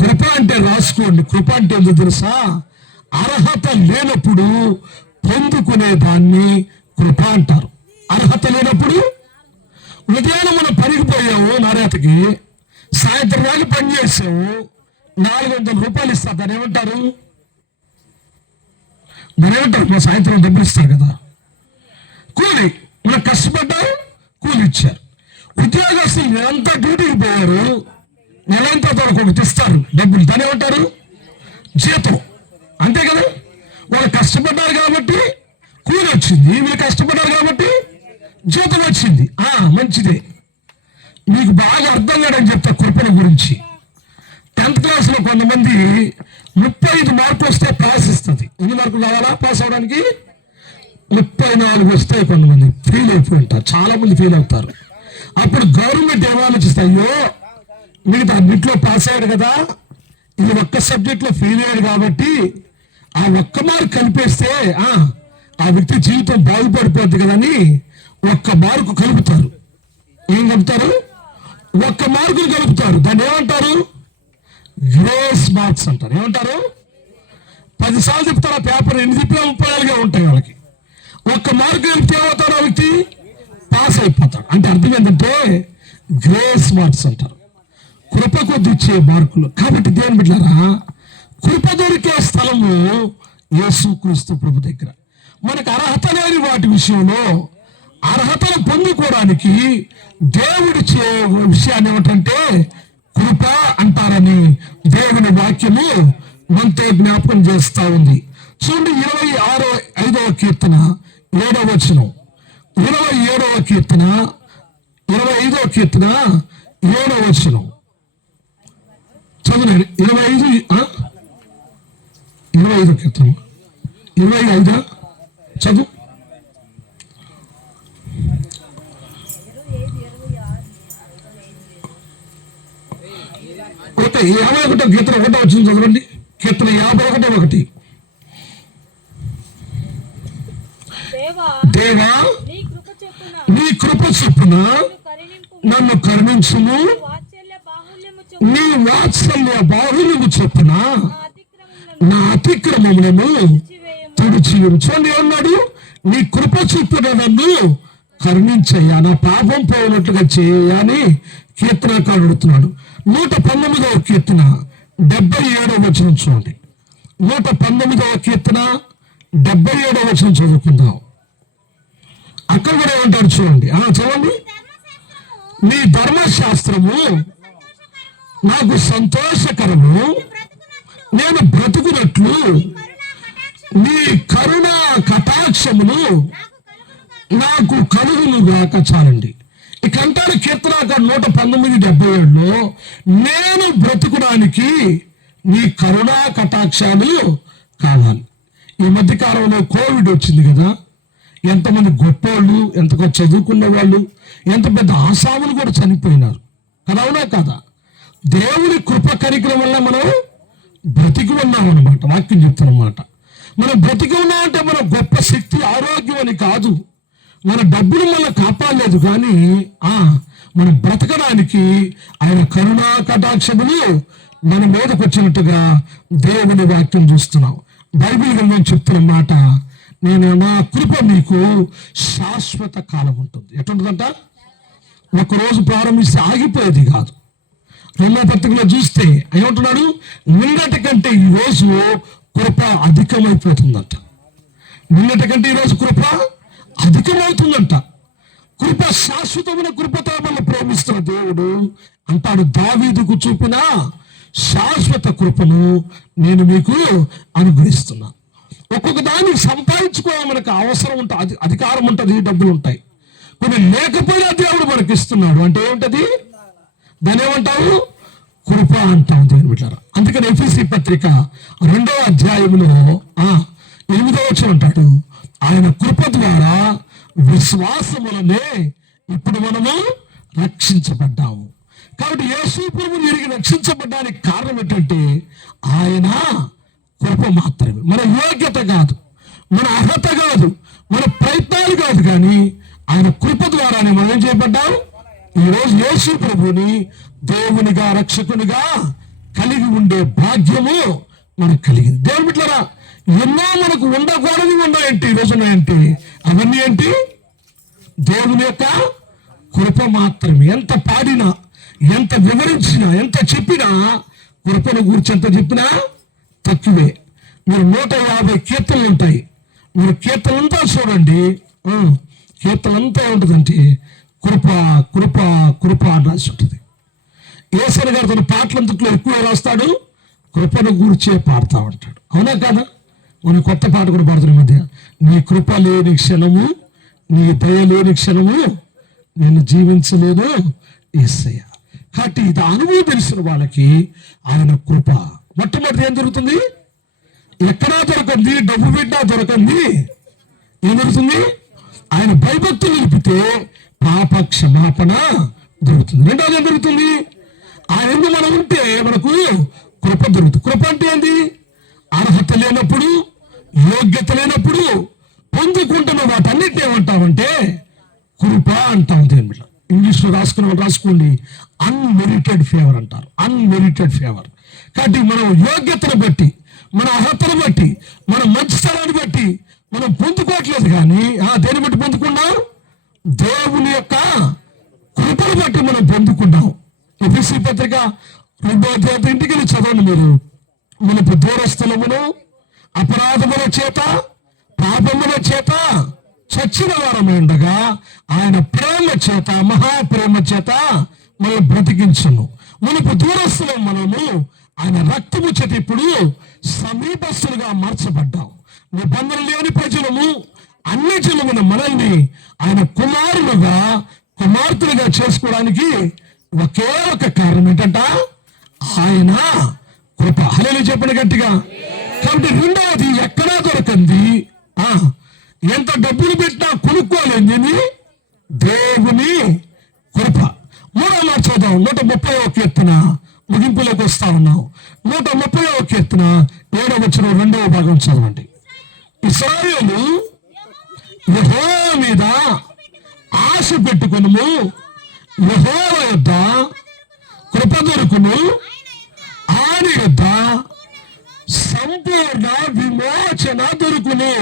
కృప అంటే రాసుకోండి, కృప అంటే ఏంటో తెలుసా? అర్హత లేనప్పుడు పొందుకునే దాన్ని కృప అంటారు. అర్హత లేనప్పుడు ఉదయాన్నే మనం పనికి పోయాము నారేతకి, సాయంత్రం దాకా పని చేసాము, 400 రూపాయలు ఇస్తారు. దాన్ని ఏమంటారు? మా సాయంత్రం డబ్బులు ఇస్తారు కదా, కూలి. మనం కష్టపడ్డారు, కూలి ఇచ్చారు. ఉద్యోగస్తులు నెలంతా డ్యూటీకి పోయారు, నెలంతా ఒకటి ఇస్తారు డబ్బులు, దాన్ని ఏమంటారు? జీతం. అంతే కదా, వాళ్ళు కష్టపడ్డారు కాబట్టి కూలి వచ్చింది, వీళ్ళు కష్టపడ్డారు కాబట్టి జీతం వచ్చింది. మంచిదే. మీకు బాగా అర్థం కాదని చెప్తా కృపణ గురించి. 10th క్లాస్లో కొంతమంది 35 మార్కులు వస్తే పాస్ ఇస్తుంది. ఎన్ని మార్కులు కావాలా పాస్ అవడానికి? 34 వస్తాయి. కొంతమంది ఫెయిల్ అయిపోయి ఉంటారు, చాలా మంది ఫెయిల్ అవుతారు. అప్పుడు గవర్నమెంట్ ఏమో ఆలోచిస్తాయి, అయ్యో మిగతా అన్నింటిలో పాస్ అయ్యాడు కదా, ఇది ఒక్క సబ్జెక్ట్లో ఫెయిల్ అయ్యాడు కాబట్టి ఆ ఒక్క మార్క్ కలిపేస్తే ఆ వ్యక్తి జీవితం బాగుపడిపోద్ది కదా అని ఒక్క మార్కు కలుపుతారు. ఏం కలుపుతారు? ఒక్క మార్కులు కలుపుతారు. దాన్ని ఏమంటారు? గ్రేస్ మార్క్స్ అంటారు. ఏమంటారు? 10 సార్లు చెప్తారు ఆ పేపర్, ఎన్ని తిప్పినా 30 ఉంటాయి వాళ్ళకి. ఒక్క మార్కు కలిపితే ఏమవుతాడు? ఆ వ్యక్తి పాస్ అయిపోతాడు. అంటే అర్థం ఏంటంటే గ్రేస్ మార్క్స్ అంటారు, కృప కొద్ది ఇచ్చే మార్కులు. కాబట్టి దేవుని బిడ్డలారా, కృప దొరికే స్థలము యేసుక్రీస్తు ప్రభు దగ్గర. మనకు అర్హత లేని వాటి విషయంలో అర్హతను పొందుకోవడానికి దేవుడిచ్చే విషయాన్ని ఏమిటంటే కృప అంటారని దేవుని వాక్యము మనతో జ్ఞాపకం చేస్తా ఉంది. చూడండి, 25వ కీర్తన 7వ వచనం. 27వ కీర్తన 25వ కీర్తన 7వ వచనం చదువునండి. 25 కీర్తన 25 చదువు. ఓకే, 51 కీర్తన 1వ వచనం చదవండి. కీర్తన 51:1. దేవా నీ కృప చొప్పున నన్ను కరుణించుము, నీ వాత్సల్య బాహుల్యము చొప్పున నా అతిక్రమములను తుడిచివేయము. చూడండి ఏమన్నాడు? నీ కృప చొప్పున నన్ను కరుణించయ్యా, నా పాపం పోయినట్లుగా చేయని కీర్తనకారుడు అడుగుతున్నాడు. 119వ కీర్తన 77వ వచనం చూడండి. 119వ కీర్తన 77వ వచనం చదువుకుందాం. అక్కడ కూడా ఏమంటాడు చూడండి. చదవండి. నీ ధర్మశాస్త్రము నాకు సంతోషకరము, నేను బ్రతుకున్నట్లు నీ కరుణా కటాక్షమును నాకు కలుగునుగాక. చాలండి. ఇక అంటాడు కీర్తనాకారుడు 119:77లో, నేను బ్రతుకుడానికి నీ కరుణా కటాక్షాలు కావాలి. ఈ మధ్య కాలంలో కోవిడ్ వచ్చింది కదా, ఎంతమంది గొప్పోళ్ళు, ఎంతగా చదువుకున్న వాళ్ళు, ఎంత పెద్ద ఆసాములు కూడా చనిపోయినారు కదా, అవునా కదా? దేవుని కృప కరికరం వల్ల మనం బ్రతికి ఉన్నాం అన్నమాట. వాక్యం చెప్తున్నమాట. మనం బ్రతికి ఉన్నామంటే మన గొప్ప శక్తి ఆరోగ్యం అని కాదు, మన డబ్బులు మన కాపాడలేదు కానీ మనం బ్రతకడానికి ఆయన కరుణా కటాక్షములు మన మీదకి వచ్చినట్టుగా దేవుని వాక్యం చూస్తున్నాం. బైబిల్ గ్రంథం చెప్తున్న మాట, నేను నా కృప మీకు శాశ్వత కాలం ఉంటుంది. ఎట్లుంటుందంట? ఒకరోజు ప్రారంభిస్తే ఆగిపోయేది కాదు. రెండో పత్రికలో చూస్తే ఏమంటున్నాడు? నిన్నటి కంటే ఈరోజు కృప అధికమైపోతుందంట. నిన్నటి కంటే ఈరోజు కృప అధికమవుతుందంట. కృప శాశ్వతమైన కృపతో మనల్ని ప్రేమిస్తున్న దేవుడు అంటాడు, దావీదుకు చూపిన శాశ్వత కృపను నేను మీకు అనుగ్రహిస్తున్నాను. ఒక్కొక్క దాన్ని సంపాదించుకోవాలి, మనకు అవసరం ఉంటుంది, అధికారం ఉంటుంది, డబ్బులు ఉంటాయి. కొన్ని లేకపోయినా దేవుడు మనకి ఇస్తున్నాడు అంటే ఏమిటది? దాని ఏమంటావు? కృప అంటాం దేవుని బిడ్డలారా. అందుకని ఎఫెసీ పత్రిక 2వ అధ్యాయంలో 8వ వచనం అంటాడు, ఆయన కృప ద్వారా విశ్వాసములనే ఇప్పుడు మనము రక్షించబడ్డాము. కాబట్టి యేసు ప్రభువుని ఎరిగి రక్షించబడ్డానికి కారణం ఏంటంటే ఆయన కృప మాత్రమే. మన యోగ్యత కాదు, మన అర్హత కాదు, మన ప్రయత్నాలు కాదు, కానీ ఆయన కృప ద్వారానే మనం ఏం చేయబడ్డాం. ఈరోజు యేసు ప్రభువుని దేవునిగా రక్షకునిగా కలిగి ఉండే భాగ్యము మనకు కలిగింది. దేవుని బిడ్డలారా, ఎన్నో మనకు ఉండకూడదు ఉన్నాయంటే ఈరోజు ఉన్నాయంటే అవన్నీ ఏంటి? దేవుని యొక్క కృప మాత్రమే. ఎంత పాడినా, ఎంత వివరించినా, ఎంత చెప్పినా కృపను గురించి ఎంత చెప్పినా తక్కువే. మీరు 150 కీర్తనలు ఉంటాయి, మీరు కీర్తనంతా చూడండి, కీర్తనంతా ఉంటుందంటే కృప కృప కృప అని రాసి ఉంటుంది. యేసయ్య గారు తన పాటలంతట్లో ఎక్కువ రాస్తాడు, కృపను గూర్చే పాడుతూ ఉంటాడు. అవునా కాదా? మనం కొత్త పాట కూడా పాడుతున్న మధ్య, నీ కృప లేని క్షణము, నీ దయ లేని క్షణము నేను జీవించలేదు యేసయ్య. కాబట్టి ఇది అనుభవం తెలిసిన వాళ్ళకి ఆయన కృప. మొట్టమొదటి ఏం జరుగుతుంది? ఎక్కడా దొరకంది, డబ్బు పెట్టినా దొరకంది. ఏం జరుగుతుంది? ఆయన భయభక్తులు నిలిపితే పాప క్షమాపణ దొరుకుతుంది. రెండోది ఏం జరుగుతుంది? ఆయన ఎందుకు మనం ఉంటే మనకు కృప దొరుకుతుంది. కృప అంటే ఏంది? అర్హత లేనప్పుడు, యోగ్యత లేనప్పుడు పొందుకుంటున్న వాటన్నిటిని ఏమంటామంటే కృప అంటాం. దేవుని ఇంగ్లీష్లో రాసుకోండి, అన్మెరిటెడ్ ఫేవర్ అంటారు. Unmerited favour. కాబట్టి మనం యోగ్యతను బట్టి, మన అర్హతను బట్టి, మన మంచి స్థలాన్ని బట్టి మనం పొందుకోవట్లేదు, కానీ దేని బట్టి పొందుకున్నాం? దేవుని యొక్క కృపను బట్టి మనం పొందుకున్నాం. ఎఫెసీ పత్రిక 2వ అధ్యాయం ఇంటికి వెళ్ళి చదవండి మీరు. మనకు దూరస్థలమును అపరాధముల చేత పాపముల చేత చచ్చిన వారమై ఉండగా ఆయన ప్రేమ చేత, మహాప్రేమ చేత మనం బ్రతికించును. మనకు దూరస్థలం మనము ఆయన రక్తము చేత ఇప్పుడు సమీపస్తులుగా మార్చబడ్డాం. నిబంధన లేని ప్రజలము, అన్ని జనమున మనల్ని ఆయన కుమారులుగా, కుమార్తెలుగా చేసుకోవడానికి ఒకే ఒక కారణం ఏంటంట? ఆయన కృప. హల్లెలూయా చెప్పండి గట్టిగా. కాబట్టి రెండవది ఎక్కడా దొరకంది, ఎంత డబ్బులు పెట్టినా కొనుక్కోలేని దేవుని కృప. మూడో మాట చూద్దాం. 130వ కీర్తన ముగింపులోకి వస్తా ఉన్నాం. 130వ కీర్తన 7వ వచనం 2వ భాగం చదవండి. ఇశ్రాయేలు యెహోవా మీద ఆశ పెట్టుకొనుము, యెహోవా యొద్ద కృప దొరుకును, ఆయన యొద్ద సంపూర్ణ విమోచన దొరుకును.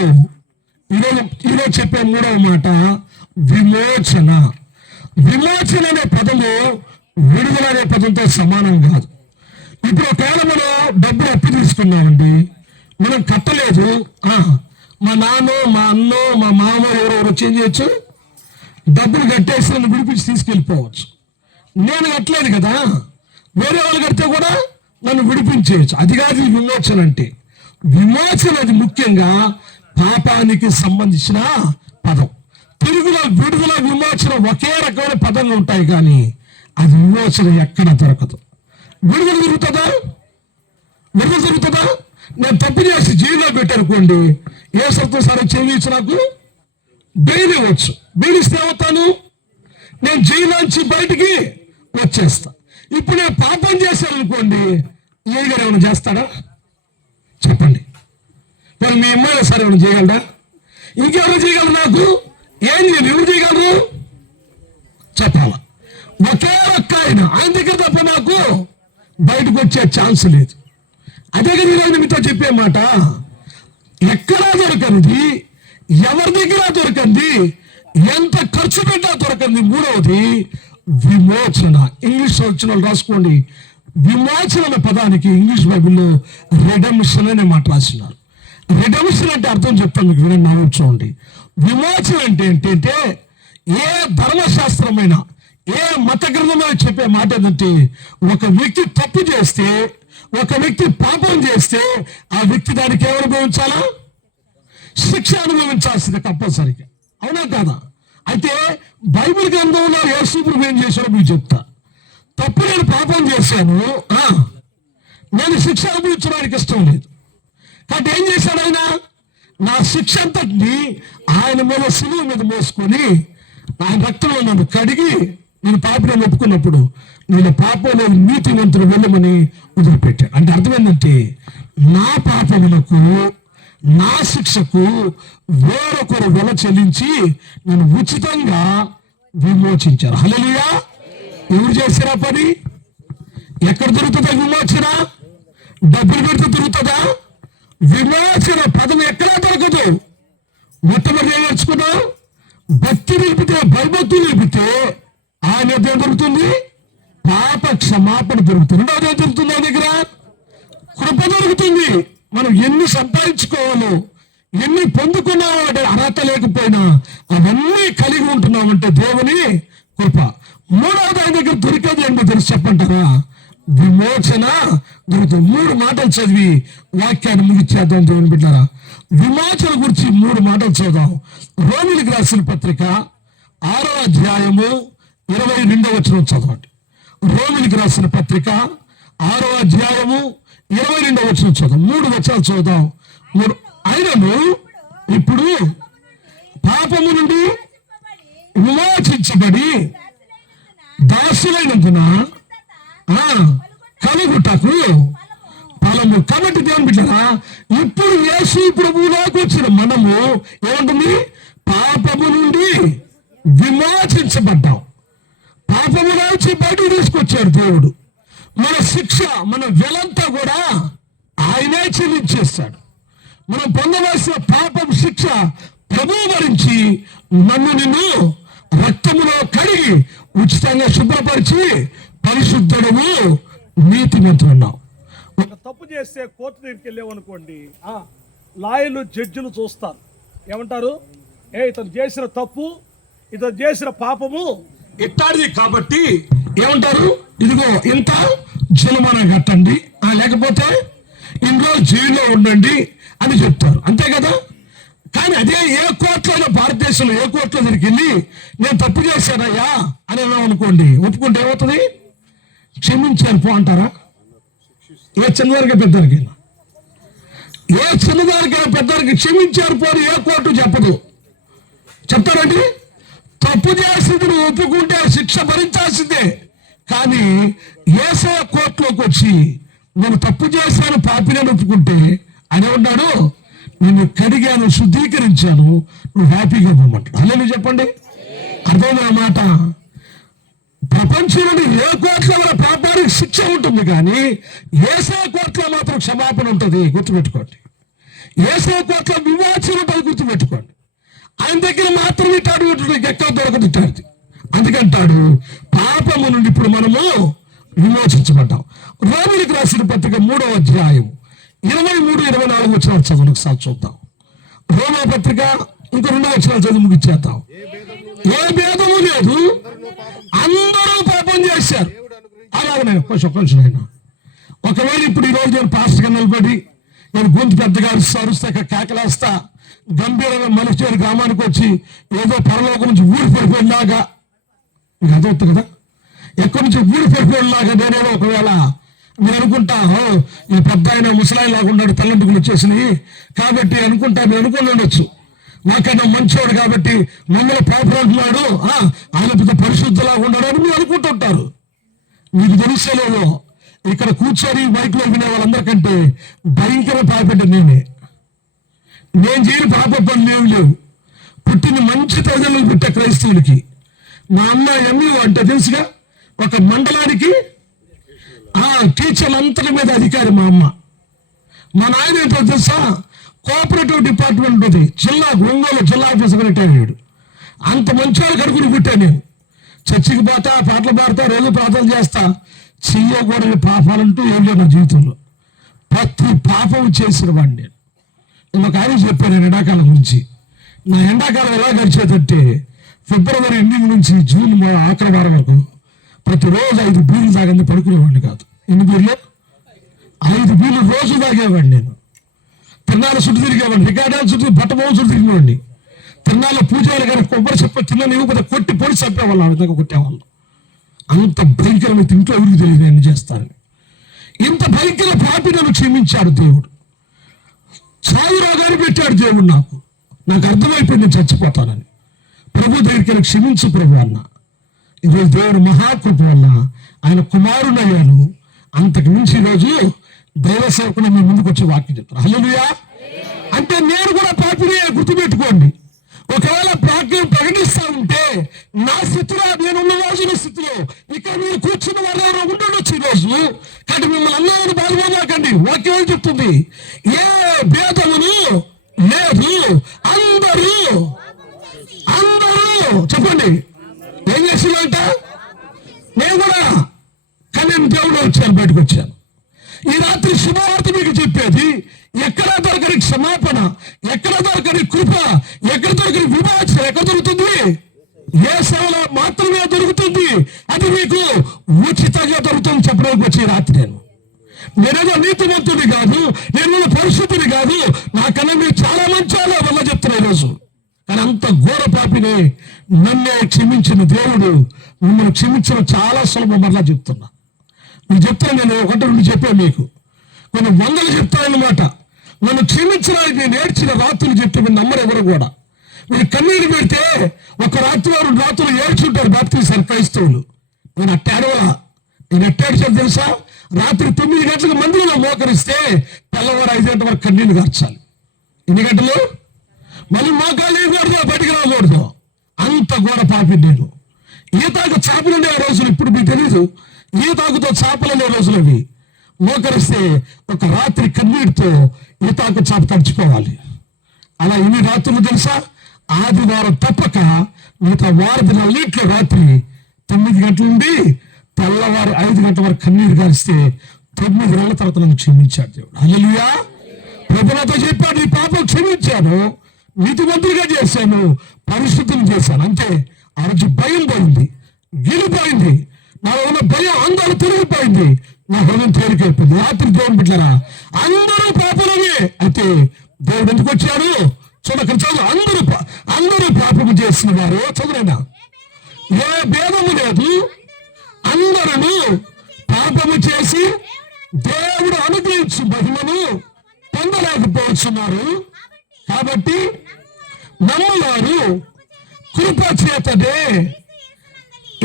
ఈరోజు చెప్పే మూడవ మాట విమోచన. విమోచన అనే పదము విడుదల అనే పదంతో సమానం కాదు. ఇప్పుడు ఒకవేళ మనం డబ్బులు అప్పు తీసుకున్నామండి, మనం కట్టలేదు, మా నాన్న, మా అన్న, మా మామ ఎవరెవరు చేంజ్ చేయొచ్చు, డబ్బులు కట్టేసి నన్ను విడిపించి తీసుకెళ్ళిపోవచ్చు. నేను కట్టలేదు కదా, వేరే వాళ్ళు కడితే కూడా నన్ను విడిపించేయచ్చు. అది కాదు విమోచన అంటే. విమోచన అది ముఖ్యంగా పాపానికి సంబంధించిన పదం. తిరుగులో విడుదల, విమోచన ఒకే రకమైన పదంగా ఉంటాయి, కానీ అది విమోచన ఎక్కడ దొరకదు. విడుదల జరుగుతుందా? విడుదల జరుగుతుందా? నేను తప్పు చేసి జైల్లో పెట్టనుకోండి, ఏ సత్వం సరే చేయవచ్చు, నాకు బెయిల్ ఇవ్వచ్చు. బెయిల్ ఇస్తే ఏమవుతాను? నేను జైలు నుంచి బయటికి వచ్చేస్తా. ఇప్పుడు నేను పాపం చేశాను అనుకోండి, ఏ గారు ఏమైనా చేస్తాడా? చెప్పండి. మరి మీ అమ్మాయిలో సరే ఏమైనా చేయగలరా? ఇంకెవరు చేయగలరు? నాకు ఏం చేయను, ఎవరు చేయగలరు చెప్పాల. ఒకే ఒక్క ఆయన దగ్గర తప్ప నాకు బయటకు వచ్చే ఛాన్స్ లేదు. అదే కదా ఈరోజు మీతో చెప్పే మాట. ఎక్కడా దొరకంది, ఎవరి దగ్గర దొరకంది, ఎంత ఖర్చు పెట్టా దొరకంది. మూడవది విమోచన. ఇంగ్లీష్ వచ్చిన రాసుకోండి. విమోచన అనే పదానికి ఇంగ్లీష్ బైబిల్లో రెడమిషన్ అనే మాట రాసినారు. రెడమిషన్ అంటే అర్థం చెప్తాను మీకు, వినండి, నా చూడండి. విమోచన అంటే ఏంటంటే ఏ ధర్మశాస్త్రమైన ఏ మత గ్రంథమైన చెప్పే మాట ఏంటంటే ఒక వ్యక్తి తప్పు చేస్తే, ఒక వ్యక్తి పాపం చేస్తే ఆ వ్యక్తి దానికి ఏం అనుభవించాలా? శిక్ష అనుభవించాల్సింది కంపల్సరీగా. అవునా కాదా? అయితే బైబిల్ గ్రంథంలో యేసు ప్రభువు ఏం చేశాడో మీకు చెప్తా. తప్పు నేను పాపం చేశాను, నేను శిక్ష అనుభవించడానికి ఇష్టం లేదు కాబట్టి ఏం చేశాడు ఆయన? నా శిక్ష అంతటిని ఆయన మీద శిలువ మీద మోసుకొని ఆయన రక్తంలో నన్ను కడిగి నేను పాపని ఒప్పుకున్నప్పుడు నేను పాపంలో నీతివంతుడు వెళ్ళమని వదిలిపెట్టాను. అంటే అర్థం ఏంటంటే నా పాపములకు నా శిక్షకు వేరొకరు వెల చెల్లించి నేను ఉచితంగా విమోచించారు. హల్లెలూయా. ఎవరు చేశారా పని? ఎక్కడ దొరుకుతుందా విమోచన? డబ్బులు పెడితే దొరుకుతుందా? విమోచన పదం ఎక్కడా దొరకదు. మొట్టమొదటి ఏం నేర్చుకున్నాం? భక్తి నిలిపితే, భయభక్తి నిలిపితే ఆయన ఏం దొరుకుతుంది? పాప క్షమాపణ దొరుకుతుంది. రెండవది ఏం దొరుకుతుంది? ఆ దగ్గర కృప దొరుకుతుంది. మనం ఎన్ని సంపాదించుకోవాలో, ఎన్ని పొందుకున్నామో అంటే అర్హత లేకపోయినా అవన్నీ కలిగి ఉంటున్నామంటే దేవుని కృప. మూడవది ఆయన దగ్గర దొరికేది ఏంటో తెలిసి చెప్పంటారా? విమోచన దొరుకుతుంది. 3 మాటలు చదివి వాక్యాన్ని ముగిచ్చేద్దాం దేవుని బిడ్డారా. విమోచన గురించి 3 మాటలు చదువుదాం. రోమిలికి రాసిన పత్రిక 6వ అధ్యాయము 22వ వచనం చదవండి. రోమిలికి రాసిన పత్రిక 6వ అధ్యాయము 22వ వచనం చదువు. 3 వచనాలు చదువుదాం. ఆయనను ఇప్పుడు పాపము నుండి విమోచించబడి దాసులైనందున కలుగుటకు ఫలము. కాబట్టి దేవుని బిడ్డరా, ఇప్పుడు యేసు ప్రభువులోకి వచ్చిన మనము ఏమంటుంది? పాపము నుండి విమోచించబడ్డాం. పాపము నుంచి బయటకు తీసుకొచ్చాడు దేవుడు. మన శిక్ష, మన వెలంతా కూడా ఆయనే చెల్లించేస్తాడు. మనం పొందవలసిన పాపం శిక్ష ప్రభువు భరించి నన్ను నిన్ను రక్తములో కడిగి ఉచితంగా శుభ్రపరిచి పరిశుద్ధుడము నీతిమంతుడున్నావు. తప్పు చేస్తే కోర్టు దగ్గరికి వెళ్ళామనుకోండి, లాయర్లు జడ్జిలు చూస్తారు. ఏమంటారు? ఇతను చేసిన తప్పు, ఇతను చేసిన పాపము ఇట్టాడిది కాబట్టి ఏమంటారు? ఇదిగో ఇంత జులుమానా కట్టండి, లేకపోతే ఇన్ని రోజులు జైల్లో ఉండండి అని చెప్తారు. అంతే కదా? కానీ అదే ఏ కోర్టులో, భారతదేశంలో ఏ కోర్టులో దగ్గరికి వెళ్ళి నేను తప్పు చేశానయ్యా అని అనుకోండి, ఒప్పుకుంటే ఏమవుతుంది? క్షమించాను పో అంటారా? ఏ చిన్నదానికి పెద్దరికైనా, ఏ చిన్నదానికైనా పెద్దరికి క్షమించారు పోని ఏ కోర్టు చెప్పదు. చెప్తారండి? తప్పు చేసింది నువ్వు ఒప్పుకుంటే శిక్ష భరించాల్సిందే. కానీ యేసయ్య కోర్టులోకి వచ్చి నేను తప్పు చేశాను, పాపిని ఒప్పుకుంటే ఆయన ఉన్నాడు, నిన్ను కడిగాను, శుద్ధీకరించాను, నువ్వు హ్యాపీగా పోమంటాడు. అలా చెప్పండి, అర్థమైంది ఆ మాట? ప్రపంచంలోని ఏ కోర్టులో మన పాపానికి శిక్ష ఉంటుంది, కానీ యేసయ్య కోర్టులో మాత్రం క్షమాపణ ఉంటుంది. గుర్తుపెట్టుకోండి. యేసయ్య కోర్టులో విమోచన ఉంటుంది. గుర్తుపెట్టుకోండి. ఆయన దగ్గర మాత్రం ఇట్టాడు, ఎక్కడ దొరకదు ఇట్టాడు. అందుకంటాడు పాపము నుండి ఇప్పుడు మనము విమోచించబడ్డాం. రోమిలికి రాసిన పత్రిక 3వ అధ్యాయం 23-24 వచనాలు చదువు ఒకసారి చూద్దాం. రోమా పత్రిక ఇంకో 2 వచనాలు చదువు ముగిచ్చేద్దాం. ఏ భేదము లేదు, అందరూ పాపం చేశారు. అలాగనే కొంచెం అయినా ఒకవేళ ఇప్పుడు ఈరోజు నేను పాస్టర్గా నిలబడి నేను గొంతు పెద్దగా అరుస్తా, కేకలేస్తా, గంభీరంగా మనిషి గ్రామానికి వచ్చి ఏదో పరలోకం నుంచి ఊరి పడిపోయేలాగా, మీకు అర్థమవుతుంది కదా, ఎక్కడి నుంచి ఊరి పడిపోయేలాగా నేనేమో ఒకవేళ మీరు అనుకుంటా ఈ పెద్ద ఆయన ముసలాయి లాగా ఉన్నాడు, తల్లంటుకులు వచ్చేసినాయి కాబట్టి అనుకుంటా, మీరు అనుకుని ఉండొచ్చు. నాకన్నా మంచివాడు కాబట్టి మమ్మల్ని పాపరాడుతున్నాడు, ఆయన పెద్ద పరిశుద్ధలాగా ఉన్నాడు అని మీరు అనుకుంటుంటారు. మీకు తెలుస్తలేదో ఇక్కడ కూర్చొని మైక్లో వినే వాళ్ళందరికంటే భయంకర పాపంటే నేను చేయని పాప పనులు లేవు. పుట్టిన మంచి తల్లిదండ్రులు పుట్టే క్రైస్తవులకి. మా అమ్మ ఎంఈఓ అంటే తెలుసుగా, ఒక మండలానికి టీచర్లంతటి మీద అధికారి మా అమ్మ. మా నాయన ఏంటో తెలుసా, కోఆపరేటివ్ డిపార్ట్మెంట్ ఉంటుంది ఒంగోలు జిల్లా ఆఫీసర్ రిటైర్ అయ్యాడు. అంత మంచి వాళ్ళు కడుపుని పుట్టాను నేను. చర్చికి పోతా, పాటలు పాడతా, రోజు ప్రార్థన చేస్తా. చెయ్యకూడని పాపాలంటూ ఏం లేదు నా జీవితంలో. ప్రతి పాపం చేసిన వాడిని నేను. ఒక ఆయన చెప్పాను నేను ఎండాకాలం గురించి. నా ఎండాకాలం ఎలా గడిచేదంటే, ఫిబ్రవరి ఎండింగ్ నుంచి జూన్ ఆఖరి వారం వరకు ప్రతిరోజు 5 బీర్లు తాగింది పడుకునేవాడిని కాదు. ఎన్ని బీర్లు? 5 బీర్లు రోజు తాగేవాడిని నేను. తిరునాళ్ళ చుట్టూ తిరిగేవాడిని, రికార్డాల చుట్టూ, బట్టబోవు చుట్టూ తిరిగినవాడిని. తిరునాళ్ళ పూజలు కానీ కొబ్బరి చెప్ప తిన్న ఇవ్వకపోతే కొట్టి పొడి చంపేవాళ్ళు, ఆ విధంగా కొట్టేవాళ్ళు. అంత భయంకరమైన ఇంట్లో ఎవరికి తెలియదు నేను చేస్తానని. ఇంత భయంకర పాపి నన్ను క్షమించాడు దేవుడు. చావు రోగాన్ని పెట్టాడు దేవుడు నాకు. అర్థమైపోయింది నేను చచ్చిపోతానని. ప్రభు దగ్గరికి వెళ్ళి క్షమించు ప్రభు అన్న. ఈరోజు దేవుడు మహాకృప వల్ల ఆయన కుమారుడయ్యాను. అంతకు మించి ఈరోజు దైవ సేవకుడు మీ ముందుకు వచ్చి వాక్యం చెప్తారు. హల్లెలూయా. అంటే నేను కూడా పాపినే, గుర్తుపెట్టుకోండి. ఒకవేళ వాక్యం ప్రకటిస్తా ఉంటే నా స్థితిలో, నేనున్న రోజున స్థితిలో ఇక్కడ మీరు కూర్చున్న వాళ్ళు ఎవరో ఉండొచ్చు ఈరోజు. కానీ మిమ్మల్ని అన్నామని బాధపడకండి. వాక్యం ఏం చెప్తుంది? ఏ భేదమును లేదు, అందరూ చెప్పండి ఏం చేసిందంట? నేను కూడా, కానీ నేను దేవుడు వచ్చాను, బయటకు వచ్చాను. ఈ రాత్రి శుభవార్త మీకు చెప్పేది, ఎక్కడ దొరకని క్షమాపణ, ఎక్కడ దొరకని కృప, ఎక్కడ దొరకని విమోచన ఎక్కడ దొరుకుతుంది? యేసులో మాత్రమే దొరుకుతుంది. అది మీకు ఉచితంగా దొరుకుతుంది చెప్పడానికి వచ్చి రాత్రి నేనేదో నీతిమంతుడి కాదు, నేను పరిశుద్ధుని కాదు, నాకన్నా మీరు చాలా మంచి వాళ్ళ వల్ల చెప్తున్నా ఈరోజు. కానీ అంత ఘోర పాపిని నన్నే క్షమించిన దేవుడు మిమ్మల్ని క్షమించడం చాలా సులభం. మరలా చెప్తున్నా, నేను చెప్తాను. నేను 1-2 చెప్పాను మీకు, కొన్ని వందలు చెప్తానన్నమాట. నన్ను క్షమించడానికి నేను ఏడ్చిన రాత్రులు చెప్తే మీరు నమ్మరు ఎవరు కూడా. మీరు కన్నీరు పెడితే ఒక రాత్రి 2 రాత్రులు ఏడ్చుంటారు బాప్తీసారు క్రైస్తవులు. నేను ఎట్టాడ్చాను తెలుసా? రాత్రి 9 గంటలకు మందిరంలో మోకరిస్తే తెల్లవారు 5 గంటల వరకు కన్నీళ్ళు కార్చాలి. ఎన్ని గంటలు? మళ్ళీ మోకాలు వేయకూడదు, బయటికి రాకూడదు. అంత ఘోర పాపి నేను. ఈతాకు చేపలు ఉండే రోజులు ఇప్పుడు మీకు తెలీదు. ఈతాకుతో చేపలు ఉండే రోజులు అవి. మోకరిస్తే ఒక రాత్రి కన్నీటితో ఈతాకు చేప తడిచిపోవాలి. అలా ఎన్ని రాత్రులు తెలుసా? ఆదివారం తప్పక మిగతా వారం దినాలన్నింటిలో రాత్రి 9 గంటల నుండి తెల్లవారు 5 గంటల వరకు కన్నీరు గారిస్తే 9 నెలల తర్వాత నన్ను క్షమించాడు దేవుడు. హల్లెలూయా. ప్రభువుతో చెప్పాడు, నీ పాపం క్షమించాను, నీతిమంతులుగా చేశాను, పరిశుద్ధం చేశాను. అంతే. ఆ రోజు భయం పోయింది, గిలిపోయింది. నాలో ఉన్న భయం అందరూ తిరిగిపోయింది. నా హృదయం తేలికైపోయింది. రాత్రి దేవుని బిడ్డలారా, అందరూ పాపలమే. అయితే దేవుడు ఎందుకు వచ్చాడు? చూడక్కడ చదువు. అందరూ పాపము చేసిన వారు. చదువురైనా ఏ భేదము లేదు, అందరూ పాపము చేసి దేవుడు అనుగ్రహించు మహిమను పొందలేకపోతున్నారు. కాబట్టి నమ్మవారు కృప చేతనే.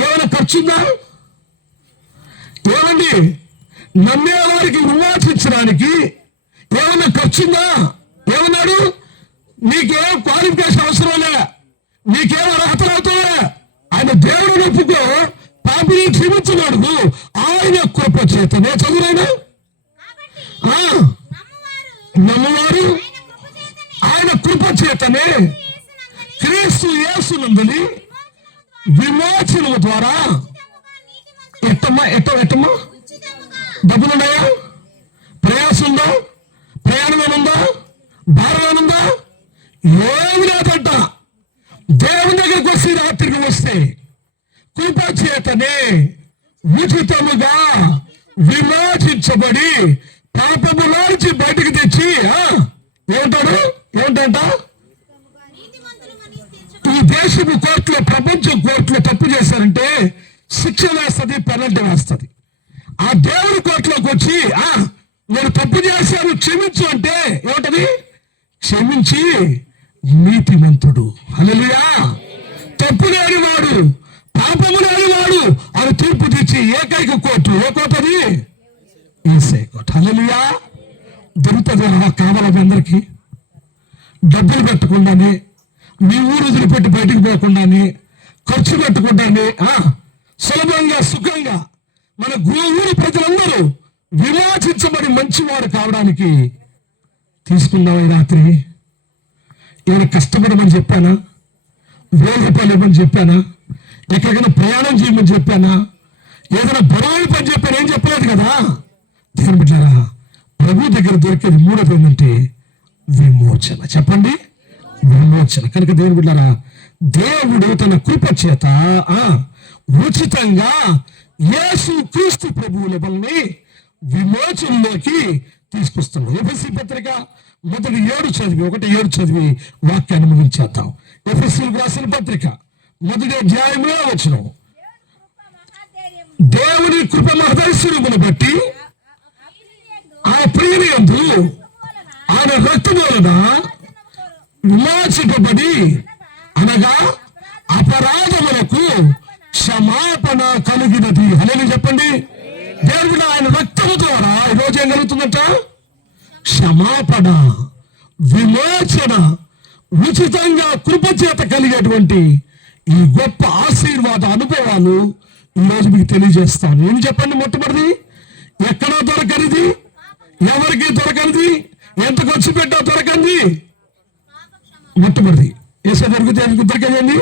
ఏమైనా ఖర్చుందా? ఏమండి, నమ్మేవారికి విమోచించడానికి ఏమైనా ఖర్చుందా? ఏమన్నాడు? నీకేం క్వాలిఫికేషన్ అవసరం లే, నీకేం అర్హతలు అవుతాయా? ఆయన దేవుడు ఒప్పుకో, పాపిని క్షమించబడదు, ఆయన కృప చేతనే. చదువురైనా నమ్మవారు ఆయన కృప చేతనే క్రీస్తు యేసునందుని విమోచనము ద్వారా ఎట్టమ్మా డబ్బులున్నాయా? ప్రయాసం ఉందా? ప్రయాణమేనుందా? భారమేనుందా? ఏమి లేదంట. దేవుని దగ్గరికి వచ్చి రాత్రికి వస్తే కృప చేతనే ఉచితముగా విమోచించబడి పాపములోంచి బయటికి తెచ్చి ఏమంటాంట? ఈ దేశపు కోర్టులో, ప్రపంచ కోర్టులో తప్పు చేశారంటే శిక్ష వేస్తుంది, పెనల్టీ వేస్తుంది. ఆ దేవుడి కోర్టులోకి వచ్చి నేను తప్పు చేశాను క్షమించు అంటే ఏమంటది? క్షమించి నీతిమంతుడు. హల్లెలూయా. తప్పు లేనివాడు, పాపము లేనివాడు అని తీర్పు తెచ్చి ఏకైక కోర్టు. ఏ కోర్టు అది? యేసే కోర్టు. హల్లెలూయా. దొరుకుతుంది కావాలి అందరికీ. డబ్బులు పెట్టకుండానే మీ ఊరు వదిలిపెట్టి బయటికి పోకుండానే ఖర్చు పెట్టుకుంటానే సులభంగా సుఖంగా మన ఊరి ప్రజలందరూ విమోచించబడి మంచివాడు కావడానికి తీసుకుందాం ఈ రాత్రి. ఏమైనా కష్టపడమని చెప్పానా? 1000 రూపాయలు ఇవ్వమని చెప్పానా? ఎక్కడికైనా ప్రయాణం చేయమని చెప్పానా? ఏదైనా బరువు పని చెప్పాను? ఏం చెప్పలేదు కదా. దేవుని బిడ్డలారా, ప్రభు దగ్గర దొరికేది మూడోది ఏంటంటే విమోచన. చెప్పండి, విమోచన. కనుక దేవుని బిడ్డలారా, దేవుడు తన కృప చేత ఉచితంగా యేసు క్రీస్తు ప్రభువుల వలన విమోచనలోకి తీసుకొస్తున్నాడు. ఎఫెసీ పత్రిక 1:7 చదివి వాక్యాన్ని ముగించేద్దాం. ఎఫెసీయులకు రాసిన పత్రిక 1:7 దేవుని కృప మహదైశ్వర్యమును బట్టి ఆ ప్రియుని యందు ఆయన రక్తము వలన విమోచింపబడి అనగా అపరాధములకు క్షమాపణ కలిగినది. హల్లెలూయా చెప్పండి. దేవుడు ఆయన రక్తము ద్వారా ఈరోజు ఏం కలుగుతుందట? క్షమాపణ, విమోచన, ఉచితంగా కృపచేత కలిగేటువంటి ఈ గొప్ప ఆశీర్వాద అనుభవాలు ఈరోజు మీకు తెలియజేస్తాను. ఏం చెప్పండి? మొట్టమొదటి, ఎక్కడో దొరకనిది, ఎవరికి దొరకనిది, ఎంత ఖర్చు పెట్టా దొరకంది. మొట్టమొదటి ఏసే దొరికేదండి.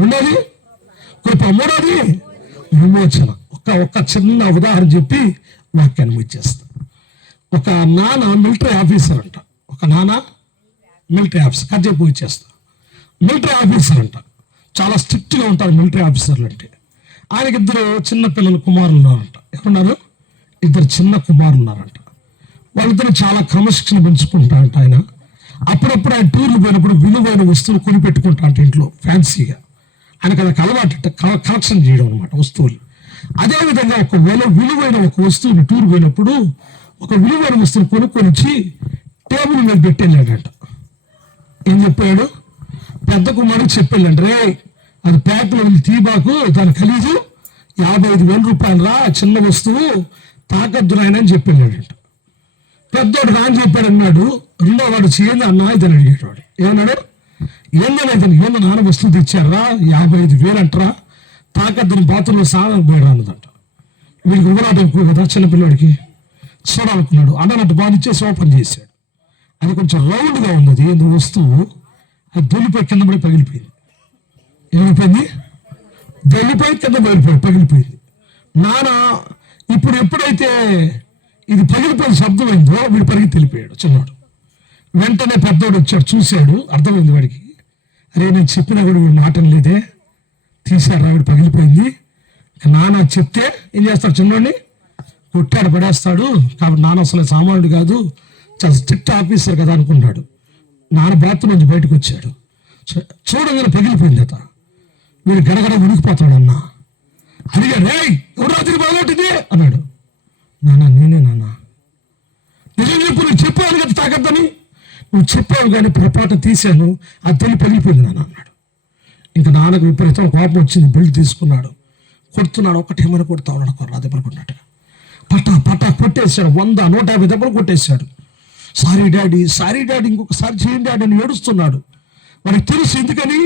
రెండోది కృప, మూడోది విమోచన. ఒక చిన్న ఉదాహరణ చెప్పి వాక్యాన్ని ముగిచేస్తాను. ఒక నాన్న మిలిటరీ ఆఫీసర్ అంట. ఒక నాన్న మిలిటరీ ఆఫీసర్, కథ చెప్పి ఇచ్చేస్తాను. మిలిటరీ ఆఫీసర్ అంట. చాలా స్ట్రిక్ట్గా ఉంటారు మిలిటరీ ఆఫీసర్లు అంటే. ఆయనకి 2 చిన్న పిల్లలు, కుమారులు ఉన్నారంట. ఎవరున్నారు? 2 చిన్న కుమారులు ఉన్నారంట. వాళ్ళిద్దరూ చాలా క్రమశిక్షణ పెంచుకుంటారంట. ఆయన అప్పుడప్పుడు ఆయన టూర్లు పోయినప్పుడు విలువైన వస్తువులు కొని పెట్టుకుంటా అంటే ఇంట్లో ఫ్యాన్సీగా. ఆయనకు అది అలవాటు, కలెక్షన్ చేయడం అనమాట వస్తువులు. అదేవిధంగా ఒక విలువైన ఒక వస్తువుని టూర్ పోయినప్పుడు ఒక విలువైన వస్తువుని కొనుక్కొని టేబుల్ మీద పెట్టేళ్ళాడంట. ఏం చెప్పాడు? పెద్ద కుమారుడు చెప్పాడంట, రే అది ప్యాక్లో తీబాకు, దాని ఖరీదు 55,000 రూపాయలు రా, చిన్న వస్తువు, తాకద్దు నాయన అని చెప్పాడంట. పెద్దోడు రాని చెప్పాడు అన్నాడు. రెండో వాడు చేయండి అన్నా ఇదని అడిగాడు. వాడు ఏమన్నాడు? ఏందన్నా ఇతను, ఏందో నాన్న వస్తువు తెచ్చారా, 55,000 అంటారా, తాకద్దని బాత్రూంలో సాగం పోయాడు అన్నదంట. వీడికి ఉగరాటం ఎక్కువ కదా చిన్నపిల్లడికి. చూడాలనుకున్నాడు. అన్నట్టు బాగా ఇచ్చేసి ఓపెన్ చేశాడు. అది కొంచెం రౌండ్గా ఉన్నది వస్తువు. అది దొల్లిపోయి కింద పడి పగిలిపోయింది. ఏమైపోయింది? దొల్లిపోయి కింద పగిలిపోయింది. నాన్న ఇప్పుడు ఎప్పుడైతే ఇది పగిలిపోయిన శబ్దమైందో వీడు పరిగెత్తి వెళ్ళిపోయాడు చిన్నవాడు. వెంటనే పెద్దోడు వచ్చాడు, చూశాడు, అర్థమైంది వాడికి. అరే నేను చెప్పినా కూడా వీడు నాటం లేదే, తీశారు వీడు పగిలిపోయింది. నాన్న చెప్తే ఏం చేస్తాడు? చిన్నోడిని కొట్టాడు, పడేస్తాడు. కాబట్టి నాన్న అసలు సామాన్యుడు కాదు, చాలా స్ట్రిక్ట్ ఆఫీసర్ కదా అనుకున్నాడు. నాన్న బాత్రూమ్ నుంచి బయటకు వచ్చాడు. చూడగానే పగిలిపోయింది అత. వీడు గడగడ ఉనికిపోతాడు. అన్న అడిగాడు, రే ఎవరు రాత్రి బాగొట్టింది అన్నాడు. నాన్న నేనే నాన్న. నిజం చెప్పు, నువ్వు చెప్పావు కదా తాకద్దని. నువ్వు చెప్పావు కానీ పొరపాటు తీశాను, అది తల్లి పగిలిపోయింది నాన్న అన్నాడు. ఇంకా నాన్నకు విపరీతం కోపం వచ్చింది. బెల్ట్ తీసుకున్నాడు, కొడుతున్నాడు. ఒకటేమని కొడుతా ఉన్నాడు, కొర్రా దెబ్బలు కొట్టినట్టుగా. పటా కొట్టేశాడు. 100, 150 దెబ్బలు కొట్టేశాడు. సారీ డాడీ, ఇంకొకసారి చేయండి డాడీ అని ఏడుస్తున్నాడు. వాడికి తెలుసు ఎందుకని,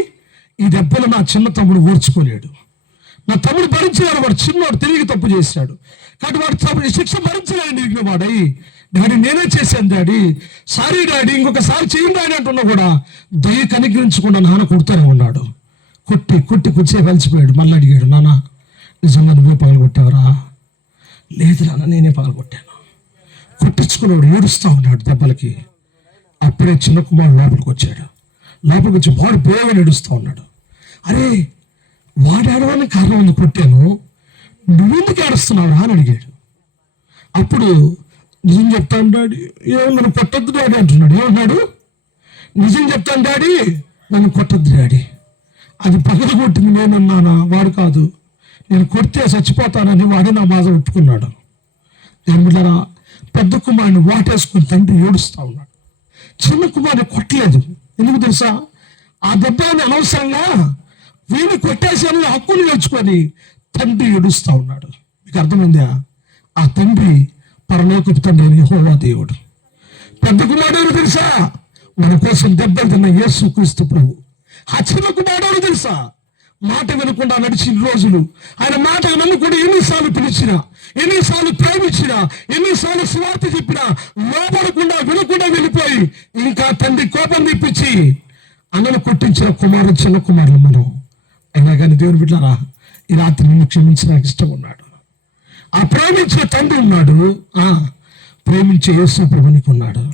ఈ దెబ్బలు నా చిన్న తమ్ముడు ఓర్చుకోలేడు. నా తమ్ముడు భరించలేడు, వాడు చిన్నవాడు తెలియక తప్పు చేశాడు. కాబట్టి వాడు తమ్ముడు శిక్ష భరించలేడు. వాడై డాడీ నేనే చేశాను డాడీ, సారీ డాడీ, ఇంకొకసారి చేయండి డాడీ అంటున్నా కూడా దయ కనికరించకుండా నాన్న కొడుతూనే ఉన్నాడు. కొట్టి కలిసిపోయాడు. మళ్ళీ అడిగాడు, నాన్న నిజంగా నువ్వే పగలగొట్టావరా? లేదు నాన్న నేనే పగలగొట్టాను. కొట్టించుకున్నాడు, ఏడుస్తూ ఉన్నాడు దెబ్బలకి. అప్పుడే చిన్న కుమారుడు లోపలికి వచ్చాడు. లోపలికి వచ్చి వాడు బేగని ఏడుస్తూ ఉన్నాడు. అరే వాడు ఏడవాలని కారణం ఉంది, కొట్టాను, నువ్వెందుకు ఏడుస్తున్నావురా అని అడిగాడు. అప్పుడు నిజం చెప్తాను డాడీ, నన్ను కొట్టద్దు డాడీ అంటున్నాడు. ఏమన్నాడు? నిజం చెప్తాను డాడీ, నన్ను కొట్టద్దు డాడీ, అది పగలు కొట్టింది నేనన్నానా, వాడు కాదు, నేను కొడితే చచ్చిపోతానని వాడే నా బాధ ఒప్పుకున్నాడు. ఏమిటారా, పెద్ద కుమారుని వాటేసుకుని తండ్రి ఏడుస్తూ ఉన్నాడు. చిన్న కుమారుని కొట్టలేదు. ఎందుకు తెలుసా? ఆ దెబ్బని అనవసరంగా వీడిని కొట్టేసాను హక్కుని నేర్చుకొని తండ్రి ఏడుస్తూ ఉన్నాడు. మీకు అర్థమైందా? ఆ తండ్రి పరలోకపు తండ్రి యెహోవా దేవుడు. పెద్ద కుమారుడు తెలుసా? మన కోసం దెబ్బలు తిన్న యేసుక్రీస్తు ప్రభు. ఆ చిన్న కుమారుడు తెలుసా, మాట వినకుండా నడిచిన రోజులు, ఆయన మాట నమ్ముకుంటూ ఎన్నిసార్లు పిలిచినా, ఎన్నిసార్లు ప్రేమించినా, ఎన్నిసార్లు స్వార్థ చెప్పినా లోపడకుండా వినకుండా వెళ్ళిపోయి ఇంకా తండ్రి కోపం తెప్పించి అన్నను కొట్టించిన కుమారుడు, చిన్న కుమారులు మనం. అయినా కానీ దేవుని బిడ్డలారా, ఈ రాత్రి నిన్ను క్షమించడానికి ఇష్టం ఉన్నాడు. ఆ ప్రేమించే తండ్రి ఉన్నాడు, ప్రేమించే యేసు ప్రభునికి ఉన్నాడు.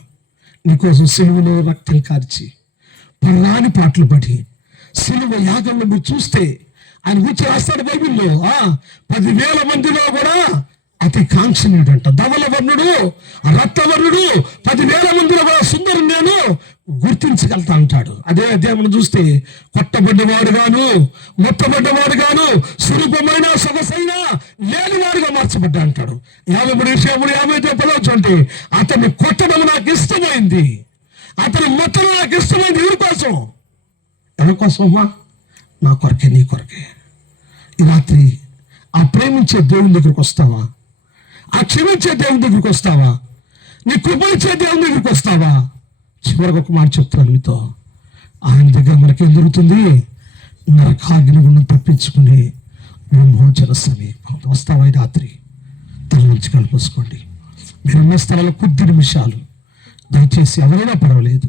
నీకోసం సిలువలో రక్తం కార్చి పర్రాని పాటలు పడి సిలువ యాగంలో మీరు చూస్తే ఆయన గురించి రాస్తాడు బైబిల్లో. 10,000 మందిలో కూడా అతి కాంక్షణీయుడంట, ధవల వర్ణుడు, రక్తవర్ణుడు, 10,000 మందిలో కూడా సుందరం నేను గుర్తించగలుగుతా అంటాడు. అదే మనం చూస్తే కొట్టబడ్డవాడు గాను, మొత్తబడ్డవాడు గాను, సురూపమైన సొగసైన లేనివాడుగా మార్చబడ్డా అంటాడు. 53 అంటే అతన్ని కొట్టడం నాకు ఇష్టమైంది, అతను మొత్తం నాకు ఇష్టమైంది. ఎవరి కోసం? ఎవరి కోసమా? నా కొరకే, నీ కొరకే. ఈ రాత్రి ఆ ప్రేమించే దేవుని దగ్గరికి వస్తావా? ఆ క్షమించే దేవుని దగ్గరికి వస్తావా? నీ కృపనిచ్చే దేవుని దగ్గరికి వస్తావా? చివరికి ఒక మాట చెప్తాను మీతో, ఆయన దగ్గర మనకేం దొరుకుతుంది? నరకాగ్ని గుండం తప్పించుకుని విమోచన సమీపం. వస్తావా? ఈ రాత్రి తల నుంచి కలుపుకోండి. మీరున్న స్థలాల్లో కొద్ది నిమిషాలు దయచేసి, ఎవరైనా పర్వాలేదు,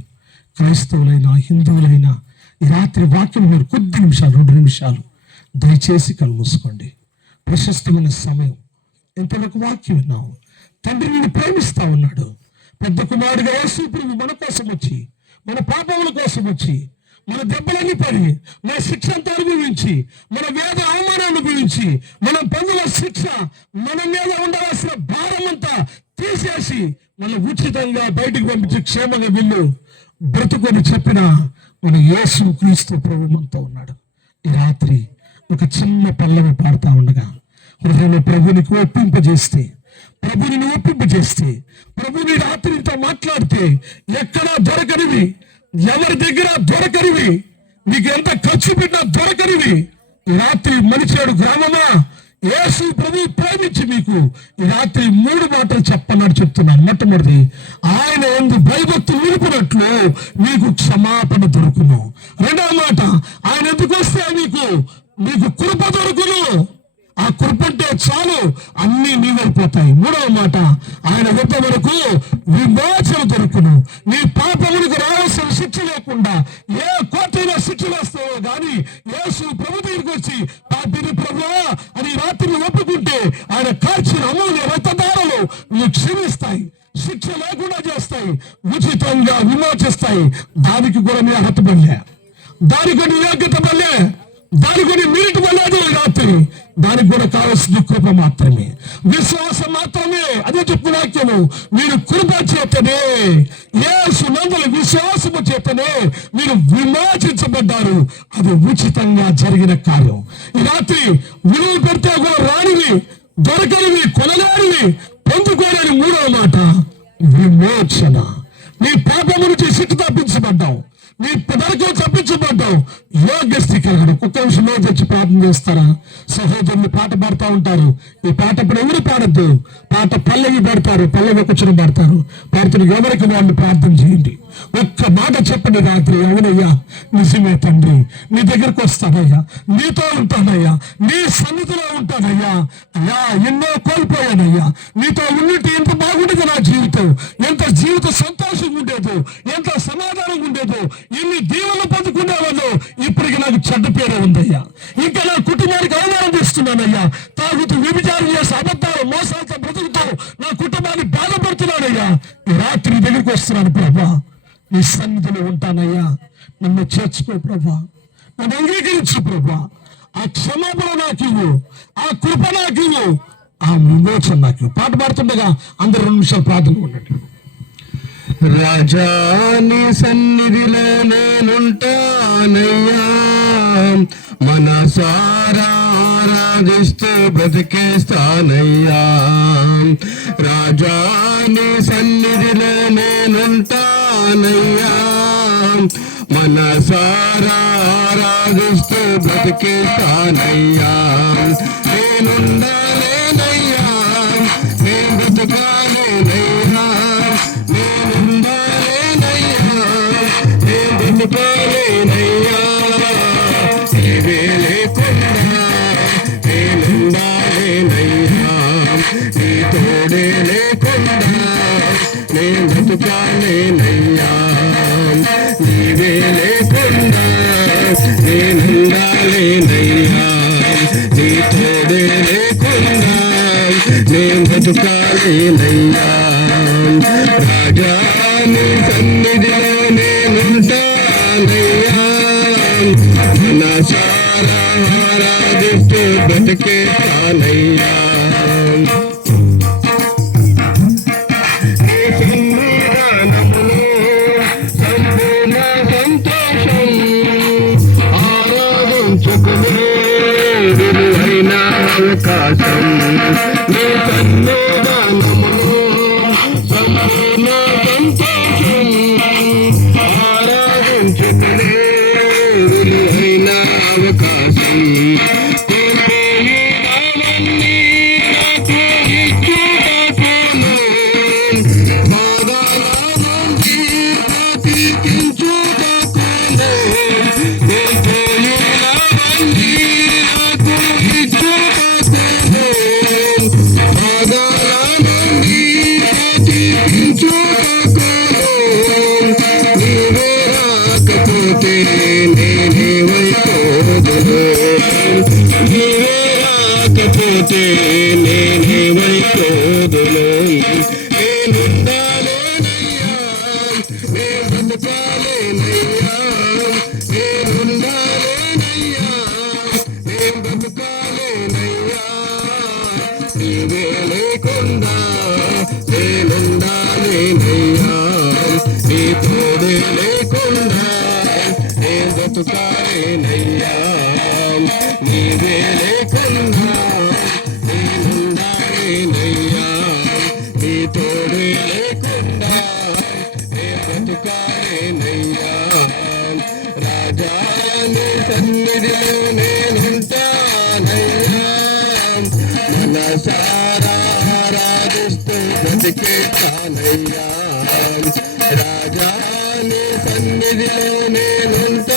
క్రైస్తవులైనా హిందువులైనా, ఈ రాత్రి వాక్యం మీరు కొద్ది నిమిషాలు, 2 నిమిషాలు దయచేసి కళ్ళు మూసుకోండి. ప్రశస్తమైన సమయం. ఎంతవరకు వాక్యం విన్నావు? తండ్రి నిన్ను ప్రేమిస్తా ఉన్నాడు. పెద్ద కుమారుడుగా యేసు ప్రభు మన కోసం వచ్చి, మన పాపముల కోసం వచ్చి, మన దెబ్బలన్నీ పడి, మన శిక్ష అంతా అనుభవించి, మన వేద అవమానం అనుభవించి, మనం పొందిన శిక్ష, మన మీద ఉండవలసిన భారం అంతా తీసేసి మన ఉచితంగా బయటికి పంపించి క్షేమంగా వెళ్ళు బ్రతుకొని చెప్పిన మన యేసు క్రీస్తు ప్రభు మనతో ఉన్నాడు. ఈ రాత్రి ఒక చిన్న పల్లవి పాడుతూ ఉండగా హృదయంలో ప్రభునికి ఒప్పింపజేస్తే, ప్రభుని రాత్రితో మాట్లాడితే ఎక్కడా దొరకనివి, ఎవరి దగ్గర దొరకనివి, నీకు ఎంత ఖర్చు పెట్టినా దొరకనివి ఈ రాత్రి మనిషేడు గ్రామమా, యేసు ప్రభు ప్రేమించి మీకు ఈ రాత్రి 3 మాటలు చెప్పన్నాడు, చెప్తున్నాను. మొట్టమొదటి, ఆయన యందు భయభక్తులు నిలుపునట్లు మీకు క్షమాపణ దొరుకును. 2వ మాట, ఆయన ఎందుకు వస్తే మీకు కృప దొరుకును. ఆ కృప అంటే చాలు, అన్ని నీవైపోతాయి. 3వ మాట, ఆయన వద్ద వరకు విమోచన దొరుకును. నీ పాపములకు రావాల్సిన శిక్ష లేకుండా ఏ కోటైనా శిక్ష వేస్తావో కానీ యేసు ప్రభు దగ్గరికి వచ్చి పాపిని ప్రభువా అని రాత్రి ఒప్పుకుంటే ఆయన కార్చిన అమూల్య రక్తధారలు నువ్వు క్షమిస్తాయి, శిక్ష లేకుండా చేస్తాయి, ఉచితంగా విమోచిస్తాయి. దానికి కూడా నీ అర్హత పడలే, దానికి కూడా యోగ్యత పడలే, దానికి కూడా మెరిట్ పడలేదు. రాత్రి దానికి కూడా కావాల్సిన కృప మాత్రమే, విశ్వాసం మాత్రమే. అదే చెప్పు వాక్యము, మీరు కృప చేతనే, యేసు నందుల విశ్వాసము చేతనే మీరు విమోచించబడ్డారు. అది ఉచితంగా జరిగిన కార్యం. ఈ రాత్రి విలువ పెడితే కూడా రానివి, దొరకనివి, కొనలేనివి పొందుకోలేని 3వ మాట విమోచన. నీ పాపము నుంచి శిక్ష తప్పించబడ్డావు, నీ నరకం తప్పించబడ్డావు, యోగ్య స్థితి కలగడం. ఒక్క నిమిషంలో తెచ్చి ప్రార్థన చేస్తారా? సహోదరులు పాట పాడుతూ ఉంటారు. ఈ పాట ఇప్పుడు ఎవరు పాడద్దు, పాట పల్లవి పెడతారు, పల్లవి కూర్చొని పాడతారు. పాడుతున్న ఎవరికి వాళ్ళు ప్రార్థన చేయండి. ఒక్క మాట చెప్పండి రాత్రి, అవునయ్యా నిజమే తండ్రి, నీ దగ్గరకు వస్తానయ్యా, నీతో ఉంటానయ్యా, నీ సన్నిధిలో ఉంటానయ్యా. అయ్యా ఎన్నో కోల్పోయానయ్యా, నీతో ఉన్నట్టు ఎంత బాగుండేది నా జీవితం, ఎంత జీవిత సంతోషంగా ఉండేదో, ఎంత సమాధానంగా ఉండేదో, ఎన్ని దీవెనలు పొందుకునేవాళ్ళు. ఇప్పటికి నాకు చెడ్డ పేరు ఉందయ్యా, ఇంకా నా కుటుంబానికి అవమానం చేస్తున్నానయ్యా, తాగుతూ వ్యభిచారం చేసి అబద్ధాలు మోసాలతో బ్రతుకుతూ నా కుటుంబాన్ని బాధపడుతున్నానయ్యా. ఈ రాత్రి దగ్గరికి వస్తున్నాను ప్రభా, నీ సన్నిధిలో ఉంటానయ్యా, నన్ను చేర్చుకో ప్రభా, నన్ను అంగీకరించు ప్రభా. ఆ క్షమాపణ నాకు ఇవ్వు, ఆ కృప నాకు ఇవ్వు, ఆ విమోచన నాకు ఇవ్వు. పాట పాడుతుండగా అందరు 2 నిమిషాలు ప్రార్థన ఉండండి. రాజా నీ సన్నిధిలో నేనుంటానయ్యా, మనసారా ఆరాధిస్తూ బ్రతికేస్తానయ్యా. రాజా నీ సన్నిధిలో నేనుంటానయ్యా, మనసారా ఆరాధిస్తూ బ్రతికేస్తానయ్యా. నేనుండాలేనయ్యా, నేను బ్రతకాలేనయ్యా, నేనుండాలేనయ్యా, తోడే లేకుండా నే బ్రతుకాలేనయ్యా నీవే లేకుండా నేనుండాలేనయ్యా నీ తోడే లేకుండా నే బ్రతుకాలేనయ్యా రాజా నీ సన్నిధిలో నేనుంటానయ్యా మనసారా ఆరాధిస్తూ బ్రతికేస్తానయ్యా నీ సన్నిధానములో సంపూర్ణ సంతోషం ఆరాధించుకునే విలువైన అవకాశం నీ సన్నిధానములో సంపూర్ణ సంతోషం ఆరాధించుకునే విలువైన అవకాశం కోల్పోయినవన్నీ నాకు ఇచ్చుటకును బాధల నుండి బ్రతికించుటకును కోల్పోయినవన్నీ నాకు ఇచ్చుటకును బాధల నుండి బ్రతికించుటకును నీవే రాకపోతే నేనేమైపోదును నీవే రాకపోతే నేనేమైపోదును నేనుండాలేనయ్యా నే బ్రతుకాలేనయ్యా నేనుండాలేనయ్యా నే బ్రతుకాలేనయ్యా నీవే లేకుండా నేనుండాలేనయ్యా నీ తోడే లేకుండా నే బ్రతుకాలేనయ్యా నీవే లేకుండా నేనుండాలేనయ్యా నీ తోడే లేకుండా నే బ్రతుకాలేనయ్యా రాజా నీ సన్నిధిలో నేనుంటానయ్యా మనసారా ఆరాధిస్తూ బ్రతికేస్తానయ్యా రాజా నీ సన్నిధిలో నేనుంటా